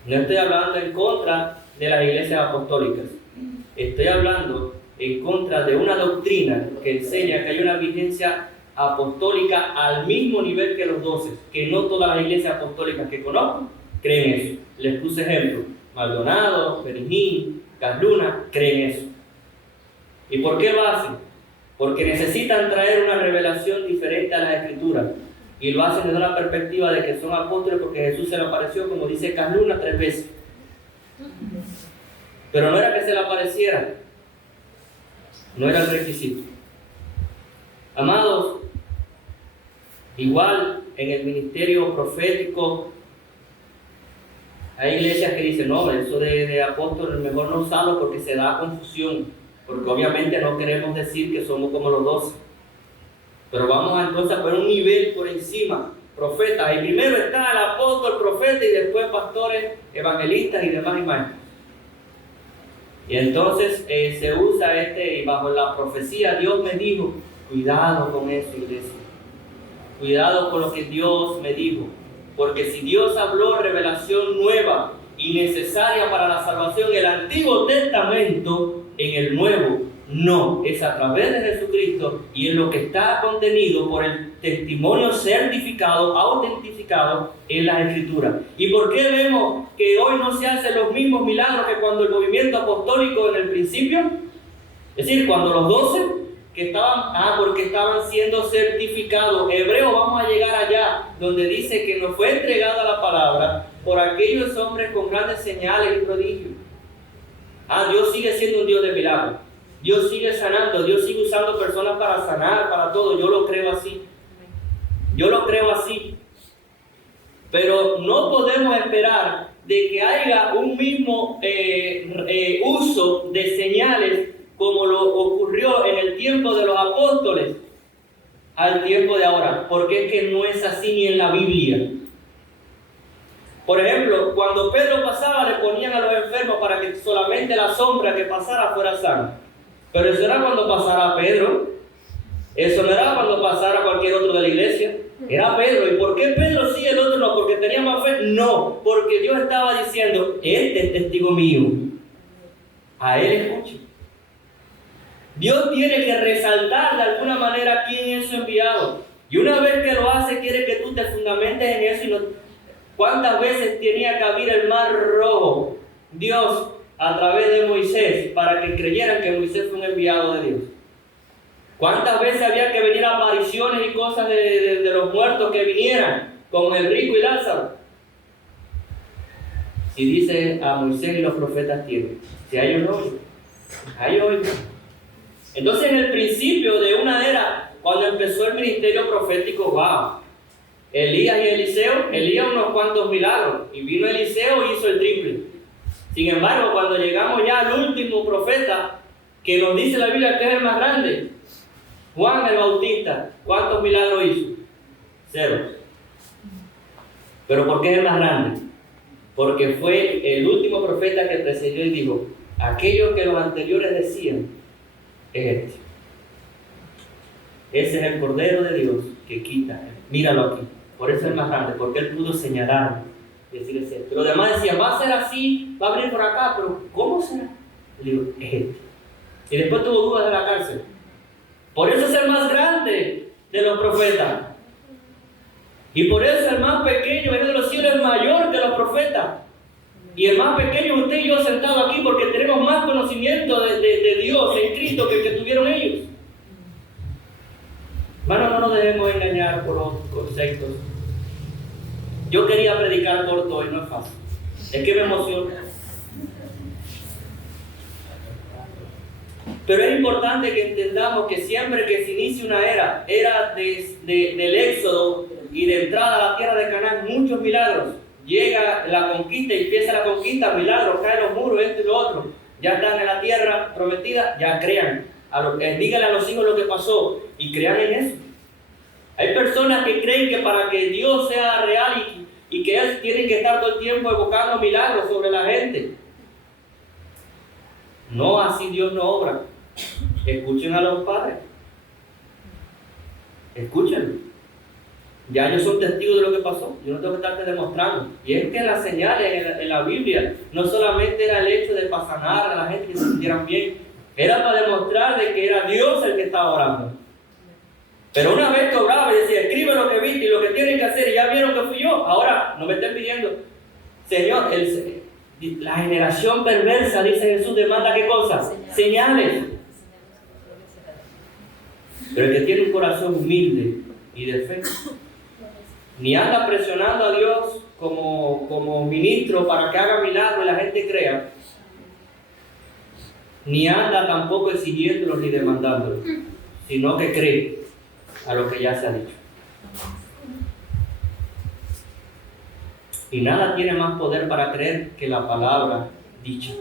No estoy hablando en contra de las iglesias apostólicas. Estoy hablando en contra de una doctrina que enseña que hay una vigencia apostólica al mismo nivel que los 12, que no todas las iglesias apostólicas que conozco creen eso. Les puse ejemplo: Maldonado, Perinín, Cas Luna, creen eso. ¿Y ¿Y por qué lo hacen? Porque necesitan traer una revelación diferente a las Escrituras. y lo hacen desde una perspectiva de que son apóstoles porque Jesús se le apareció, como dice Carluna, 3 veces. Pero no era que se le apareciera, no era el requisito. Amados, igual en el ministerio profético hay iglesias que dicen, no, eso de apóstoles mejor no usarlo porque se da confusión, porque obviamente no queremos decir que somos como los 12. Pero vamos entonces a poner un nivel por encima, profetas. Y primero está el apóstol, profeta, y después pastores, evangelistas y demás y maestros. Y entonces se usa y bajo la profecía Dios me dijo, cuidado con eso, iglesia. Cuidado con lo que Dios me dijo. Porque si Dios habló revelación nueva y necesaria para la salvación en el Antiguo Testamento, en el Nuevo no, es a través de Jesucristo y en lo que está contenido por el testimonio certificado, autentificado en las Escrituras. ¿Y por qué vemos que hoy no se hacen los mismos milagros que cuando el movimiento apostólico en el principio? Es decir, cuando los 12 que estaban, porque estaban siendo certificados. Hebreos, vamos a llegar allá, donde dice que nos fue entregada la palabra por aquellos hombres con grandes señales y prodigios. Dios sigue siendo un Dios de milagros. Dios sigue sanando, Dios sigue usando personas para sanar, para todo. Yo lo creo así. Yo lo creo así. Pero no podemos esperar de que haya un mismo uso de señales como lo ocurrió en el tiempo de los apóstoles al tiempo de ahora, porque es que no es así ni en la Biblia. Por ejemplo, cuando Pedro pasaba le ponían a los enfermos para que solamente la sombra que pasara fuera sana. Pero eso era cuando pasara Pedro, eso no era cuando pasara cualquier otro de la iglesia, era Pedro. ¿Y por qué Pedro sí y el otro no? ¿Porque tenía más fe? No, porque Dios estaba diciendo, este es testigo mío, a él escuche. Dios tiene que resaltar de alguna manera quién es su enviado. Y una vez que lo hace, quiere que tú te fundamentes en eso. Y no, ¿cuántas veces tenía que abrir el mar rojo Dios a través de Moisés para que creyeran que Moisés fue un enviado de Dios? ¿Cuántas veces había que venir apariciones y cosas de los muertos que vinieran con el rico y Lázaro? Si dice a Moisés y los profetas tienen, si a ellos no, a ellos. Entonces, en el principio de una era, cuando empezó el ministerio profético, wow, Elías y Eliseo, Elías unos cuantos milagros, y vino Eliseo y hizo el triple. Sin embargo, cuando llegamos ya al último profeta, que nos dice la Biblia que es el más grande, Juan el Bautista, ¿cuántos milagros hizo? 0. ¿Pero por qué es el más grande? Porque fue el último profeta que precedió y dijo, aquello que los anteriores decían, es este. Ese es el Cordero de Dios que quita. Míralo aquí. Por eso es el más grande, porque él pudo señalar y decir es este. Los demás decían, va a ser así, va a venir por acá, pero ¿cómo será? Le digo, es este. Y después tuvo dudas de la cárcel. Por eso es el más grande de los profetas. Y por eso el más pequeño de los cielos es mayor que los profetas. Y el más pequeño, usted y yo sentados aquí, porque tenemos más conocimiento de Dios en Cristo que el que tuvieron ellos. Hermanos, no nos debemos engañar por los conceptos. Yo quería predicar corto hoy, no es fácil. Es que me emociona. Pero es importante que entendamos que siempre que se inicia una era del éxodo y de entrada a la tierra de Canaán, muchos milagros. Llega la conquista y empieza la conquista, milagros, caen los muros, esto y lo otro. Ya están en la tierra prometida, ya crean. Díganle a los hijos lo que pasó y crean en eso. Hay personas que creen que para que Dios sea real y que Él tiene que estar todo el tiempo evocando milagros sobre la gente. No, así Dios no obra. Escuchen a los padres. Escúchenlo. Ya ellos son testigos de lo que pasó. Yo no tengo que estarte demostrando. Y es que las señales en la Biblia no solamente era el hecho de sanar a la gente que se sintieran bien. Era para demostrar de que era Dios el que estaba orando. Pero una vez que obraba y decía, escribe lo que viste y lo que tienen que hacer, y ya vieron que fui yo, ahora no me estén pidiendo. Señor, la generación perversa, dice Jesús, demanda ¿qué cosa? Señales. Pero el que tiene un corazón humilde y de fe, Ni anda presionando a Dios como ministro para que haga milagros y la gente crea. Ni anda tampoco exigiéndolo ni demandándolo, sino que cree a lo que ya se ha dicho. Y nada tiene más poder para creer que la palabra dicha.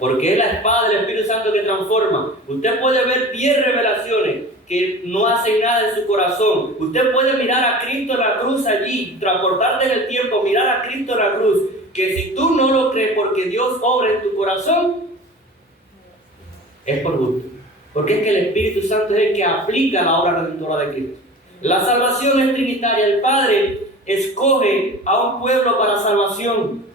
Porque es la espada del Espíritu Santo que transforma. Usted puede ver 10 revelaciones que no hacen nada en su corazón. Usted puede mirar a Cristo en la cruz allí, transportarte en el tiempo, mirar a Cristo en la cruz. Que si tú no lo crees porque Dios obra en tu corazón, es por gusto. Porque es que el Espíritu Santo es el que aplica la obra redentora de Cristo. La salvación es trinitaria. El Padre escoge a un pueblo para salvación.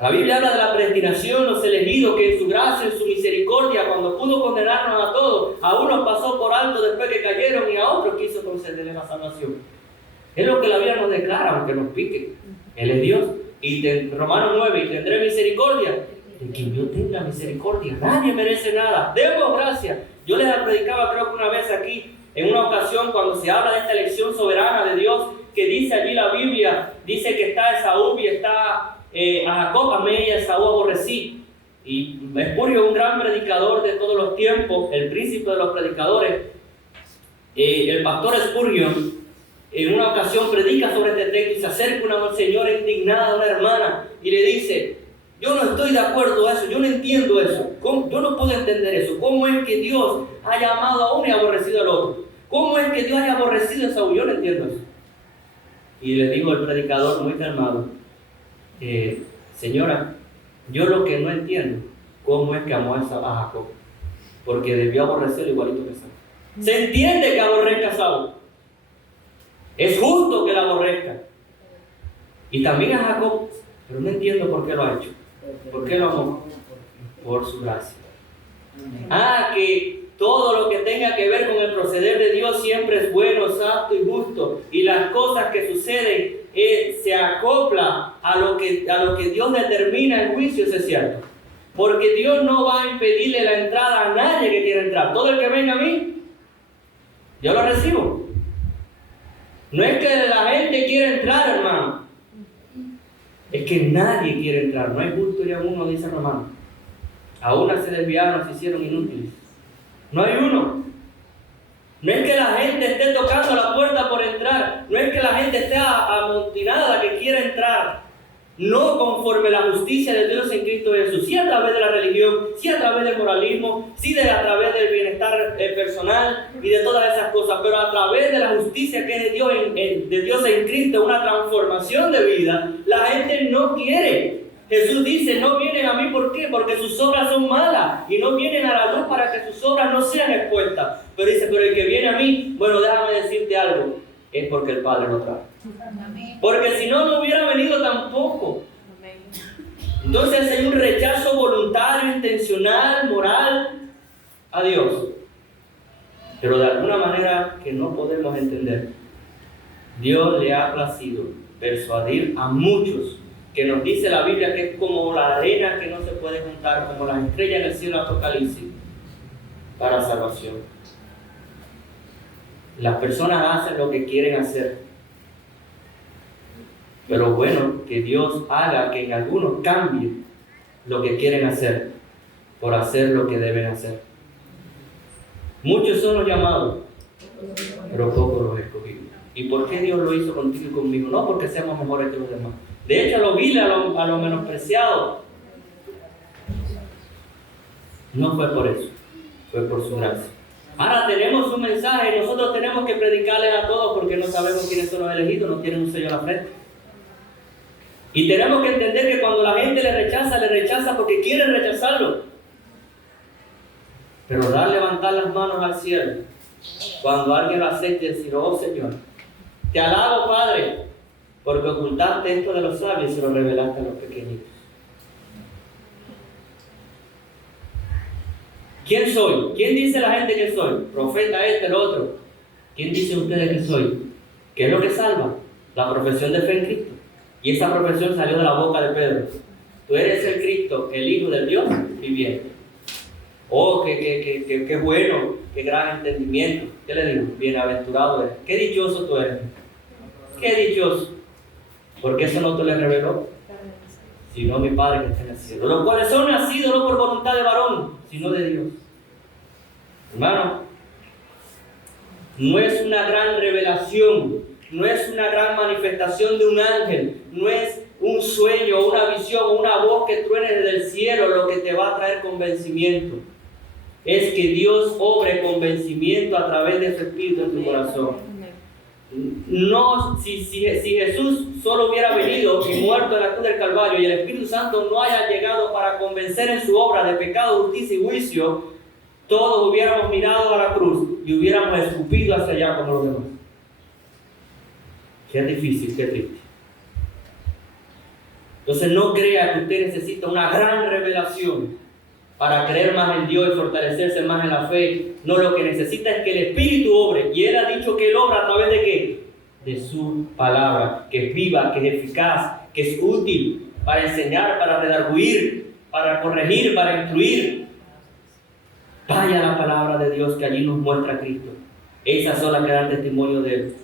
La Biblia habla de la predestinación, los elegidos, que en su gracia, en su misericordia, cuando pudo condenarnos a todos, a unos pasó por alto después que cayeron y a otros quiso concederles la salvación. Es lo que la Biblia nos declara, aunque nos pique. Él es Dios. Y Romanos 9, y tendré misericordia de quien yo tenga misericordia. Nadie merece nada. Demos gracias. Yo les predicaba, creo que una vez aquí, en una ocasión, cuando se habla de esta elección soberana de Dios, que dice allí la Biblia, dice que está Esaú y está a Jacob amé y a Esaú aborrecí. Y Spurgeon, un gran predicador de todos los tiempos, el príncipe de los predicadores, el pastor Spurgeon, en una ocasión predica sobre este texto y se acerca una señora indignada, una hermana, y le dice: yo no estoy de acuerdo a eso, yo no entiendo eso, yo no puedo entender eso. ¿Cómo es que Dios haya amado a uno y aborrecido al otro? ¿Cómo es que Dios haya aborrecido a Esaú? Yo no entiendo eso. Y le dijo el predicador muy calmado: señora, yo lo que no entiendo, ¿cómo es que amó a Jacob? Porque debió aborrecerlo igualito que Esaú. Se entiende que aborrezca a Esaú. Es justo que la aborrezca. Y también a Jacob, pero no entiendo por qué lo ha hecho. ¿Por qué lo amó? Por su gracia. Que todo lo que tenga que ver con el proceder de Dios siempre es bueno, santo y justo. Y las cosas que suceden se acopla a lo que Dios determina en juicio, eso es cierto. Porque Dios no va a impedirle la entrada a nadie que quiera entrar. Todo el que venga a mí, yo lo recibo. No es que la gente quiera entrar, hermano. Es que nadie quiere entrar. No hay justo ni a uno, dice Romano. A una se desviaron, se hicieron inútiles. No hay uno. No es que la gente esté tocando la puerta por entrar. No es que la gente esté amontonada que quiera entrar. No conforme la justicia de Dios en Cristo Jesús. Sí a través de la religión, sí a través del moralismo, sí a través del bienestar personal y de todas esas cosas. Pero a través de la justicia que es de Dios en Cristo, una transformación de vida, la gente no quiere. Jesús dice: no vienen a mí, ¿por qué? Porque sus obras son malas y no vienen a la luz para que sus obras no sean expuestas. Pero dice: pero el que viene a mí, bueno, déjame decirte algo, es porque el Padre lo trae. Porque si no, no hubiera venido tampoco. Entonces hay un rechazo voluntario, intencional, moral a Dios. Pero de alguna manera que no podemos entender, Dios le ha placido persuadir a muchos, que nos dice la Biblia que es como la arena que no se puede juntar, como las estrellas en el cielo Apocalipsis, para salvación. Las personas hacen lo que quieren hacer. Pero bueno, que Dios haga que en algunos cambie lo que quieren hacer por hacer lo que deben hacer. Muchos son los llamados, pero pocos los escogidos. ¿Y por qué Dios lo hizo contigo y conmigo? No porque seamos mejores que los demás. De hecho, a los viles, a los menospreciados, no fue por eso, fue por su gracia. Ahora tenemos un mensaje y nosotros tenemos que predicarles a todos porque no sabemos quiénes son los elegidos, no tienen un sello en la frente. Y tenemos que entender que cuando la gente le rechaza porque quiere rechazarlo. Pero levantar las manos al cielo cuando alguien lo acepte y decir: oh Señor, te alabo, Padre, porque ocultaste esto de los sabios y se lo revelaste a los pequeñitos. ¿Quién soy? ¿Quién dice la gente que soy? Profeta este, el otro. ¿Quién dicen ustedes que soy? ¿Qué es lo que salva? La profesión de fe en Cristo. Y esa profesión salió de la boca de Pedro. Tú eres el Cristo, el Hijo del Dios viviente. Oh, qué bueno, qué gran entendimiento. ¿Qué le digo? Bienaventurado eres. Qué dichoso tú eres. Qué dichoso, porque eso no te lo reveló, sino mi Padre que está en el cielo. Los cuales son nacidos no por voluntad de varón, sino de Dios. Hermano, no es una gran revelación, no es una gran manifestación de un ángel, no es un sueño, una visión, una voz que truene desde el cielo lo que te va a traer convencimiento. Es que Dios obre convencimiento a través de su Espíritu en tu corazón. No, si Jesús solo hubiera venido y muerto en la cruz del Calvario y el Espíritu Santo no haya llegado para convencer en su obra de pecado, justicia y juicio, todos hubiéramos mirado a la cruz y hubiéramos escupido hacia allá como los demás. Qué difícil, qué triste. Entonces no crea que usted necesita una gran revelación para creer más en Dios y fortalecerse más en la fe. No, lo que necesita es que el Espíritu obre. Y Él ha dicho que Él obra a través de ¿qué? De su palabra, que es viva, que es eficaz, que es útil para enseñar, para redarguir, para corregir, para instruir. Vaya la palabra de Dios que allí nos muestra a Cristo. Esas son las que dan testimonio de Él.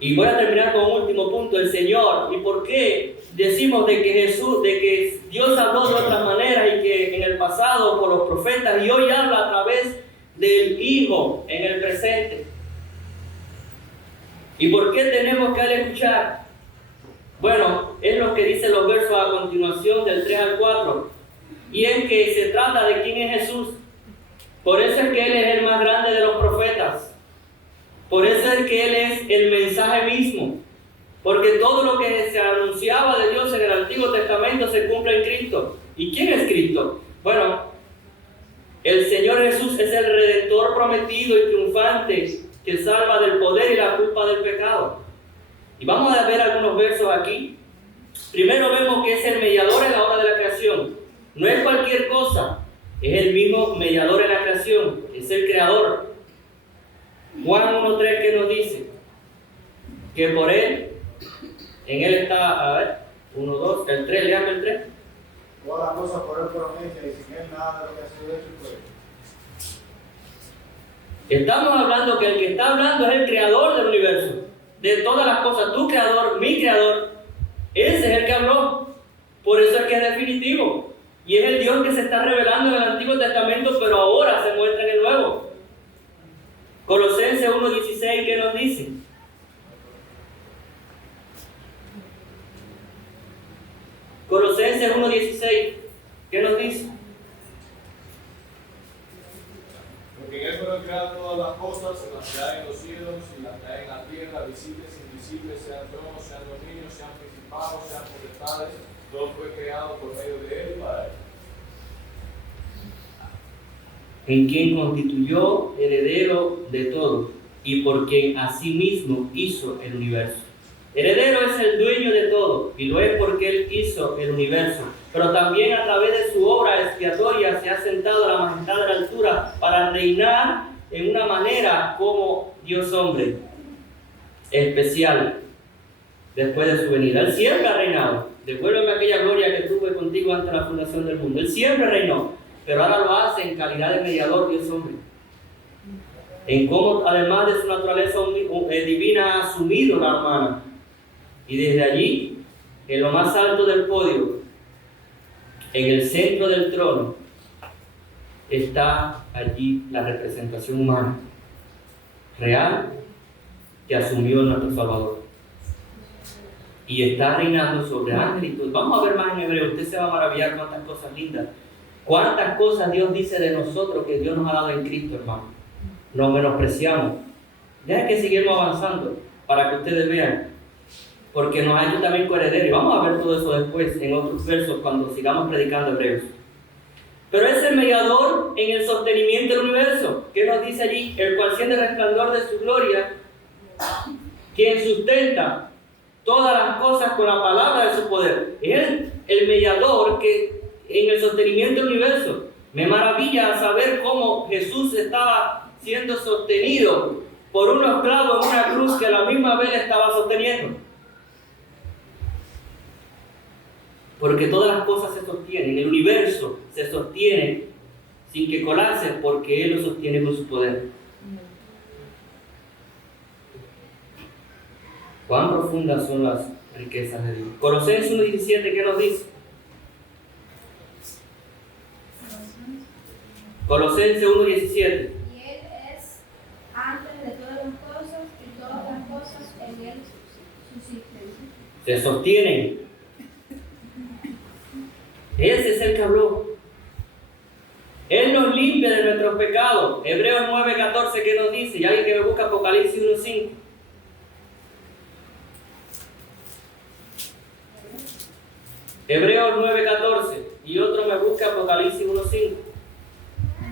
Y voy a terminar con un último punto, el Señor. ¿Y por qué decimos de que Dios habló de otras maneras y que en el pasado por los profetas y hoy habla a través del Hijo en el presente? ¿Y por qué tenemos que escuchar? Bueno, es lo que dicen los versos a continuación del 3 al 4. Y es que se trata de quién es Jesús. Por eso es que Él es el más grande de los profetas. Por eso es que Él es el mensaje mismo. Porque todo lo que se anunciaba de Dios en el Antiguo Testamento se cumple en Cristo. ¿Y quién es Cristo? Bueno, el Señor Jesús es el Redentor prometido y triunfante que salva del poder y la culpa del pecado. Y vamos a ver algunos versos aquí. Primero vemos que es el mediador en la obra de la creación. No es cualquier cosa, es el mismo mediador en la creación, es el creador. Juan 1.3 que nos dice que por Él, en Él está, 1.2, el 3, leame el 3. Todas las cosas por Él fueron hechas y sin Él nada de lo que ha sido hecho fue. Estamos hablando que el que está hablando es el creador del universo, de todas las cosas, tu creador, mi creador. Ese es el que habló. Por eso es que es definitivo. Y es el Dios que se está revelando en el Antiguo Testamento, pero ahora se muestra en el Nuevo. Colosenses 1.16, ¿qué nos dice? Colosenses 1.16, ¿qué nos dice? Porque en Él fueron creadas todas las cosas, las que hay en los cielos y las que hay en la tierra, visibles e invisibles, sean tronos, sean dominios, sean principados, sean potestades, todo fue creado por medio de Él y para Él. En quien constituyó heredero de todo y por quien asimismo hizo el universo. Heredero es el dueño de todo y lo es porque Él hizo el universo, pero también a través de su obra expiatoria se ha sentado a la majestad de la altura para reinar en una manera como Dios hombre especial después de su venida. Él siempre ha reinado. Devuélveme aquella gloria que tuve contigo antes de la fundación del mundo. Él siempre reinó, pero ahora lo hace en calidad de mediador Dios hombre. En cómo, además de su naturaleza divina, ha asumido la humana. Y desde allí, en lo más alto del podio, en el centro del trono, está allí la representación humana, real, que asumió nuestro Salvador. Y está reinando sobre ángeles. Vamos a ver más en hebreo, usted se va a maravillar cuántas cosas lindas. Cuántas cosas Dios dice de nosotros que Dios nos ha dado en Cristo, hermano. Nos menospreciamos. Deja que sigamos avanzando para que ustedes vean. Porque nos ha hecho también coherederos. Y vamos a ver todo eso después en otros versos cuando sigamos predicando hebreos. Pero es el mediador en el sostenimiento del universo. ¿Qué nos dice allí? El cual siente el resplandor de su gloria, quien sustenta todas las cosas con la palabra de su poder. Es el mediador que en el sostenimiento del universo. Me maravilla saber cómo Jesús estaba siendo sostenido por unos clavos en una cruz que a la misma vez le estaba sosteniendo. Porque todas las cosas se sostienen, el universo se sostiene sin que colapse porque Él lo sostiene con su poder. Cuán profundas son las riquezas de Dios. Colosenses 1:17, ¿qué nos dice? Colosenses 1:17. Y Él es antes de todas las cosas, y todas las cosas en Él subsisten. Se sostienen. Ese es el que habló. Él nos limpia de nuestros pecados. Hebreos 9:14, ¿qué nos dice? Y alguien que me busca Apocalipsis 1:5. Hebreos 9:14 y otro me busca Apocalipsis 1:5.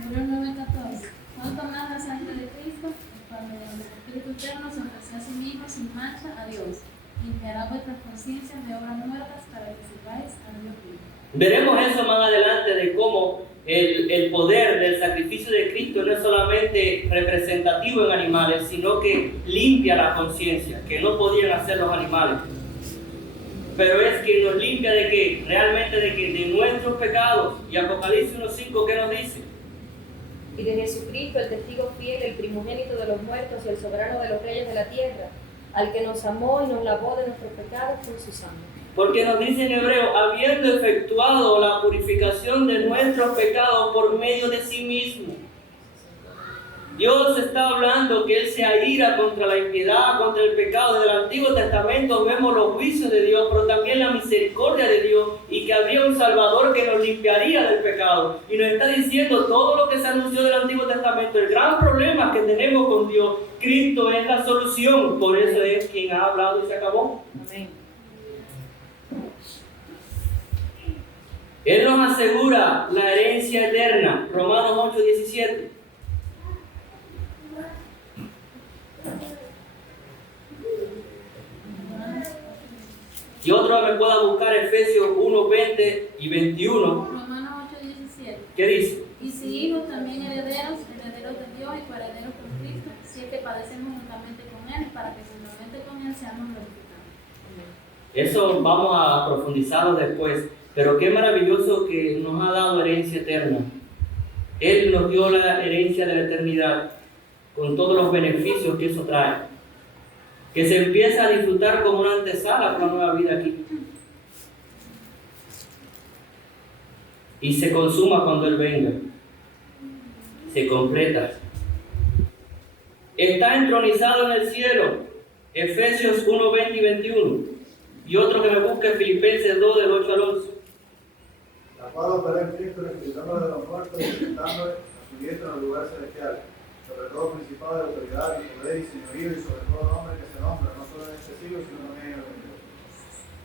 Hebreos 9:14. ¿Cuánto más la sangre de Cristo, cuando el Espíritu Eterno se ofreció a sí mismo sin mancha a Dios, limpiará vuestras conciencias de obras muertas para que sirváis a Dios vivo? Veremos eso más adelante de cómo el poder del sacrificio de Cristo no es solamente representativo en animales, sino que limpia la conciencia, que no podían hacer los animales. Pero es que nos limpia de qué? Realmente de nuestros pecados. Y Apocalipsis 1:5, ¿qué nos dice? Y de Jesucristo, el testigo fiel, el primogénito de los muertos y el soberano de los reyes de la tierra, al que nos amó y nos lavó de nuestros pecados con su sangre. Porque nos dice en hebreo, habiendo efectuado la purificación de nuestros pecados por medio de sí mismo. Dios está hablando que Él se aira contra la impiedad, contra el pecado. Desde el Antiguo Testamento vemos los juicios de Dios, pero también la misericordia de Dios, y que habría un Salvador que nos limpiaría del pecado. Y nos está diciendo todo lo que se anunció del Antiguo Testamento, el gran problema que tenemos con Dios. Cristo es la solución, por eso es quien ha hablado y se acabó. Amén. Él nos asegura la herencia eterna, Romanos 8:17. Y otro me pueda buscar Efesios 1:20 y 21. Romanos 8:17. ¿Qué dice? Y si hijos, también herederos, herederos de Dios y coherederos con Cristo, si es que padecemos juntamente con Él, para que juntamente con Él seamos glorificados. Eso vamos a profundizarlo después. Pero qué maravilloso que nos ha dado herencia eterna. Él nos dio la herencia de la eternidad con todos los beneficios que eso trae. Que se empieza a disfrutar como una antesala para una nueva vida aquí. Y se consuma cuando Él venga. Se completa. Está entronizado en el cielo. Efesios 1:20 y 21. Y otro que me busque Filipenses 2 del 8 al 11. La cual operó en Cristo, resucitándolo de los muertos y sentándole a su diestra en los lugares celestiales, sobre todo principado de autoridad y poder y señorío, y sobre todo nombre que se nombra, no solo en este siglo, sino también en el venidero.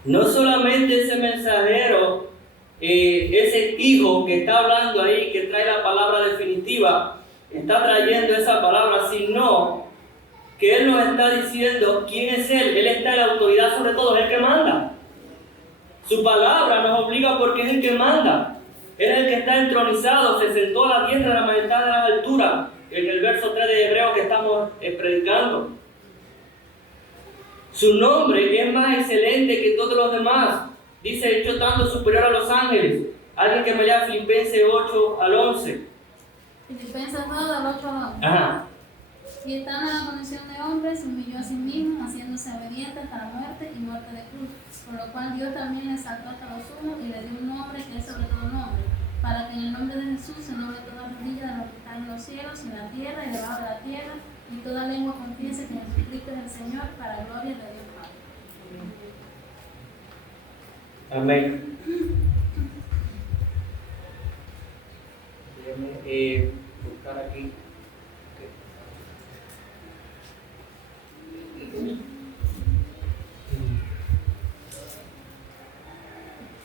No solamente ese mensajero, ese hijo que está hablando ahí, que trae la palabra definitiva, está trayendo esa palabra, sino que Él nos está diciendo quién es Él. Él está en la autoridad sobre todo, es el que manda. Su palabra nos obliga porque es el que manda. Él es el que está entronizado, se sentó a la diestra de la majestad de las alturas, en el verso 3 de Hebreos que estamos predicando. Su nombre es más excelente que todos los demás. Dice, hecho tanto superior a los ángeles. Alguien que me lea Filipenses 8 al 11. Filipenses 2 del 8 al 11. Ajá. Y estando en la condición de hombre, se humilló a sí mismo, haciéndose obediente hasta la muerte y muerte de cruz. Por lo cual Dios también le exaltó hasta lo sumo y le dio un nombre que es sobre todo nombre, para que en el nombre de Jesús se nombre toda rodilla de los que están en los cielos, en la tierra y debajo de la tierra, y toda lengua confiese que Jesucristo es el Señor, para gloria de Dios Padre. Amén. Déjame buscar aquí.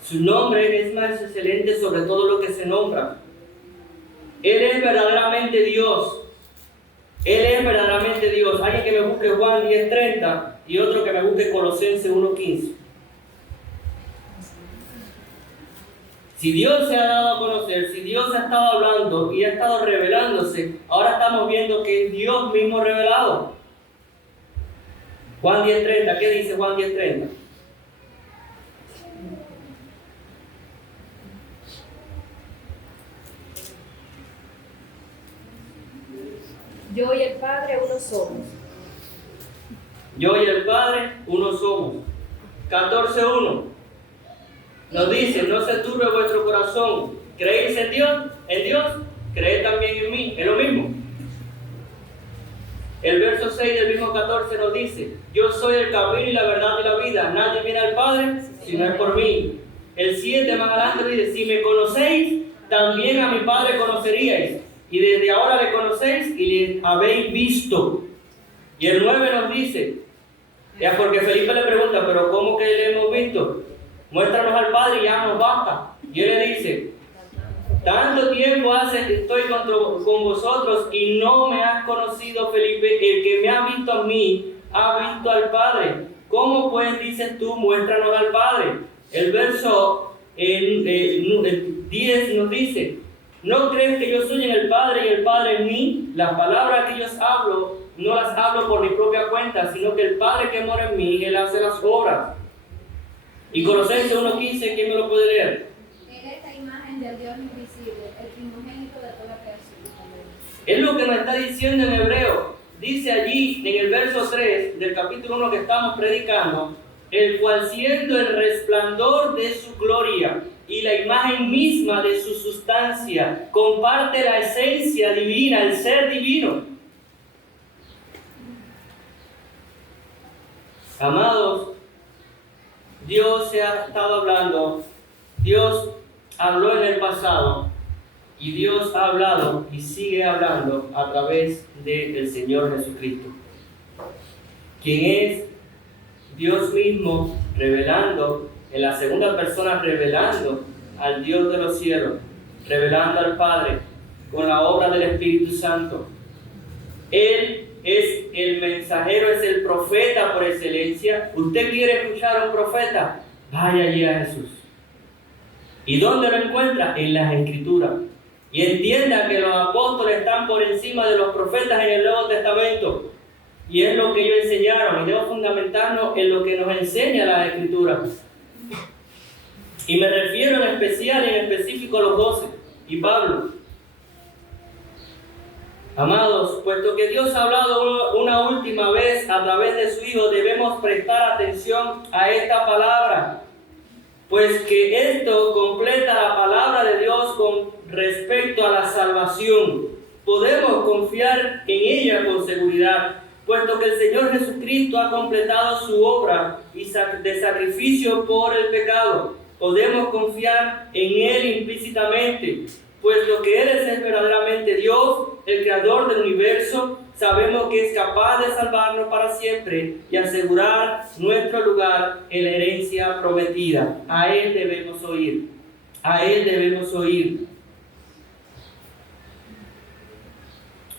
Su nombre es más excelente sobre todo lo que se nombra. Él es verdaderamente Dios. Él es verdaderamente Dios. Alguien que me busque Juan 10:30 y otro que me busque Colosenses 1:15. Si Dios se ha dado a conocer, si Dios ha estado hablando y ha estado revelándose, ahora estamos viendo que es Dios mismo revelado. Juan 10:30, ¿qué dice Juan 10:30? Yo y el Padre uno somos. Yo y el Padre, uno somos. 14:1 nos dice, no se turbe vuestro corazón. ¿Creéis en Dios? Creed también en mí. Es lo mismo. El verso 6 del mismo 14 nos dice, yo soy el camino y la verdad y la vida. Nadie viene al Padre si no es por mí. El 7 más adelante dice, si me conocéis, también a mi Padre conoceríais. Y desde ahora le conocéis y le habéis visto. Y el 9 nos dice, ya porque Felipe le pregunta, pero ¿cómo que le hemos visto? Muéstranos al Padre y ya nos basta. Y él le dice, tanto tiempo hace que estoy con vosotros y no me has conocido, Felipe. El que me ha visto a mí, ha visto al Padre. ¿Cómo pues dices tú, muéstranos al Padre? El verso 10 nos dice, ¿no crees que yo soy en el Padre y el Padre en mí? Las palabras que yo hablo, no las hablo por mi propia cuenta, sino que el Padre que mora en mí, Él hace las obras. Y Colosenses 1:15, ¿quién me lo puede leer? Él es la imagen del Dios invisible, el primogénito de toda creación. Es lo que nos está diciendo en Hebreo. Dice allí, en el verso 3 del capítulo 1 que estamos predicando, el cual siendo el resplandor de su gloria y la imagen misma de su sustancia, comparte la esencia divina, el ser divino. Amados, Dios se ha estado hablando, Dios habló en el pasado y Dios ha hablado y sigue hablando a través del Señor Jesucristo, quien es Dios mismo revelando, en la segunda persona revelando al Dios de los cielos, revelando al Padre con la obra del Espíritu Santo. Él es el mensajero, es el profeta por excelencia. ¿Usted quiere escuchar a un profeta? Vaya allí a Jesús. ¿Y dónde lo encuentra? En las Escrituras. Y entienda que los apóstoles están por encima de los profetas en el Nuevo Testamento. Y es lo que ellos enseñaron. Y debemos fundamentarnos en lo que nos enseña la Escritura. Y me refiero en especial, en específico a los 12 y Pablo. Amados, puesto que Dios ha hablado una última vez a través de su Hijo, debemos prestar atención a esta palabra, pues que esto completa la palabra de Dios con respecto a la salvación. Podemos confiar en ella con seguridad, puesto que el Señor Jesucristo ha completado su obra de sacrificio por el pecado. Podemos confiar en Él implícitamente, puesto que Él es verdaderamente Dios, el creador del universo. Sabemos que es capaz de salvarnos para siempre y asegurar nuestro lugar en la herencia prometida. A Él debemos oír. A Él debemos oír.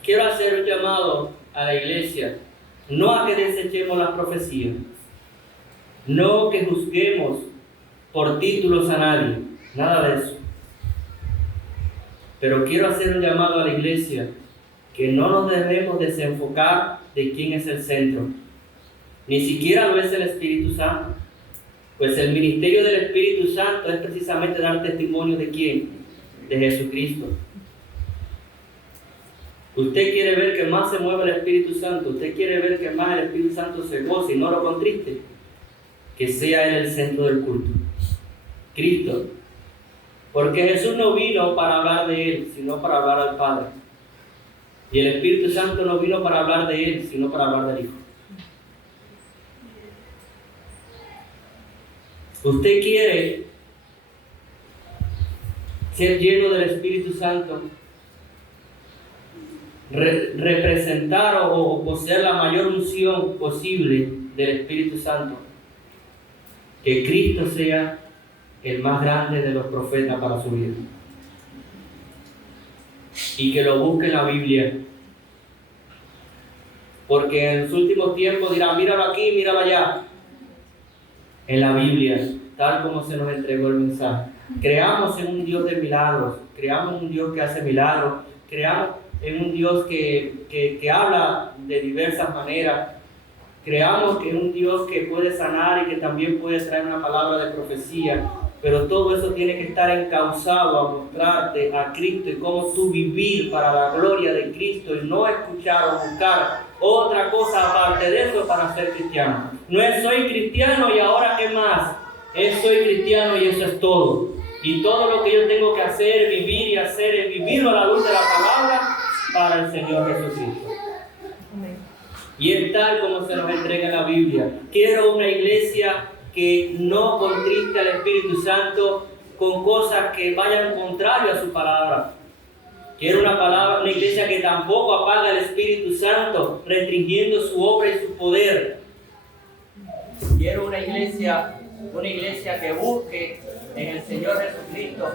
Quiero hacer un llamado a la iglesia, no a que desechemos las profecías, no que juzguemos por títulos a nadie, nada de eso. Pero quiero hacer un llamado a la iglesia que no nos debemos desenfocar de quién es el centro. Ni siquiera lo es el Espíritu Santo. Pues el ministerio del Espíritu Santo es precisamente dar testimonio de quién, de Jesucristo. Usted quiere ver que más se mueve el Espíritu Santo, usted quiere ver que más el Espíritu Santo se goce y no lo contriste, que sea Él el centro del culto. Cristo. Porque Jesús no vino para hablar de Él, sino para hablar al Padre. Y el Espíritu Santo no vino para hablar de Él, sino para hablar del Hijo. Usted quiere ser lleno del Espíritu Santo, representar o poseer la mayor unción posible del Espíritu Santo. Que Cristo sea el más grande de los profetas para su vida. Y que lo busque en la Biblia. Porque en los últimos tiempos dirán, míralo aquí, míralo allá. En la Biblia, tal como se nos entregó el mensaje. Creamos en un Dios de milagros, creamos en un Dios que hace milagros, creamos en un Dios que habla de diversas maneras. Creamos en un Dios que puede sanar y que también puede traer una palabra de profecía. Pero todo eso tiene que estar encauzado a mostrarte a Cristo y cómo tú vivir para la gloria de Cristo y no escuchar o buscar otra cosa aparte parte de eso para ser cristiano. No es soy cristiano y ahora qué más. Es soy cristiano y eso es todo. Y todo lo que yo tengo que hacer, vivir y hacer es vivirlo a la luz de la palabra para el Señor Jesucristo. Y es tal como se nos entrega en la Biblia. Quiero una iglesia que no contriste al Espíritu Santo con cosas que vayan contrario a su palabra. Quiero una iglesia que tampoco apaga al Espíritu Santo, restringiendo su obra y su poder. Quiero una iglesia que busque en el Señor Jesucristo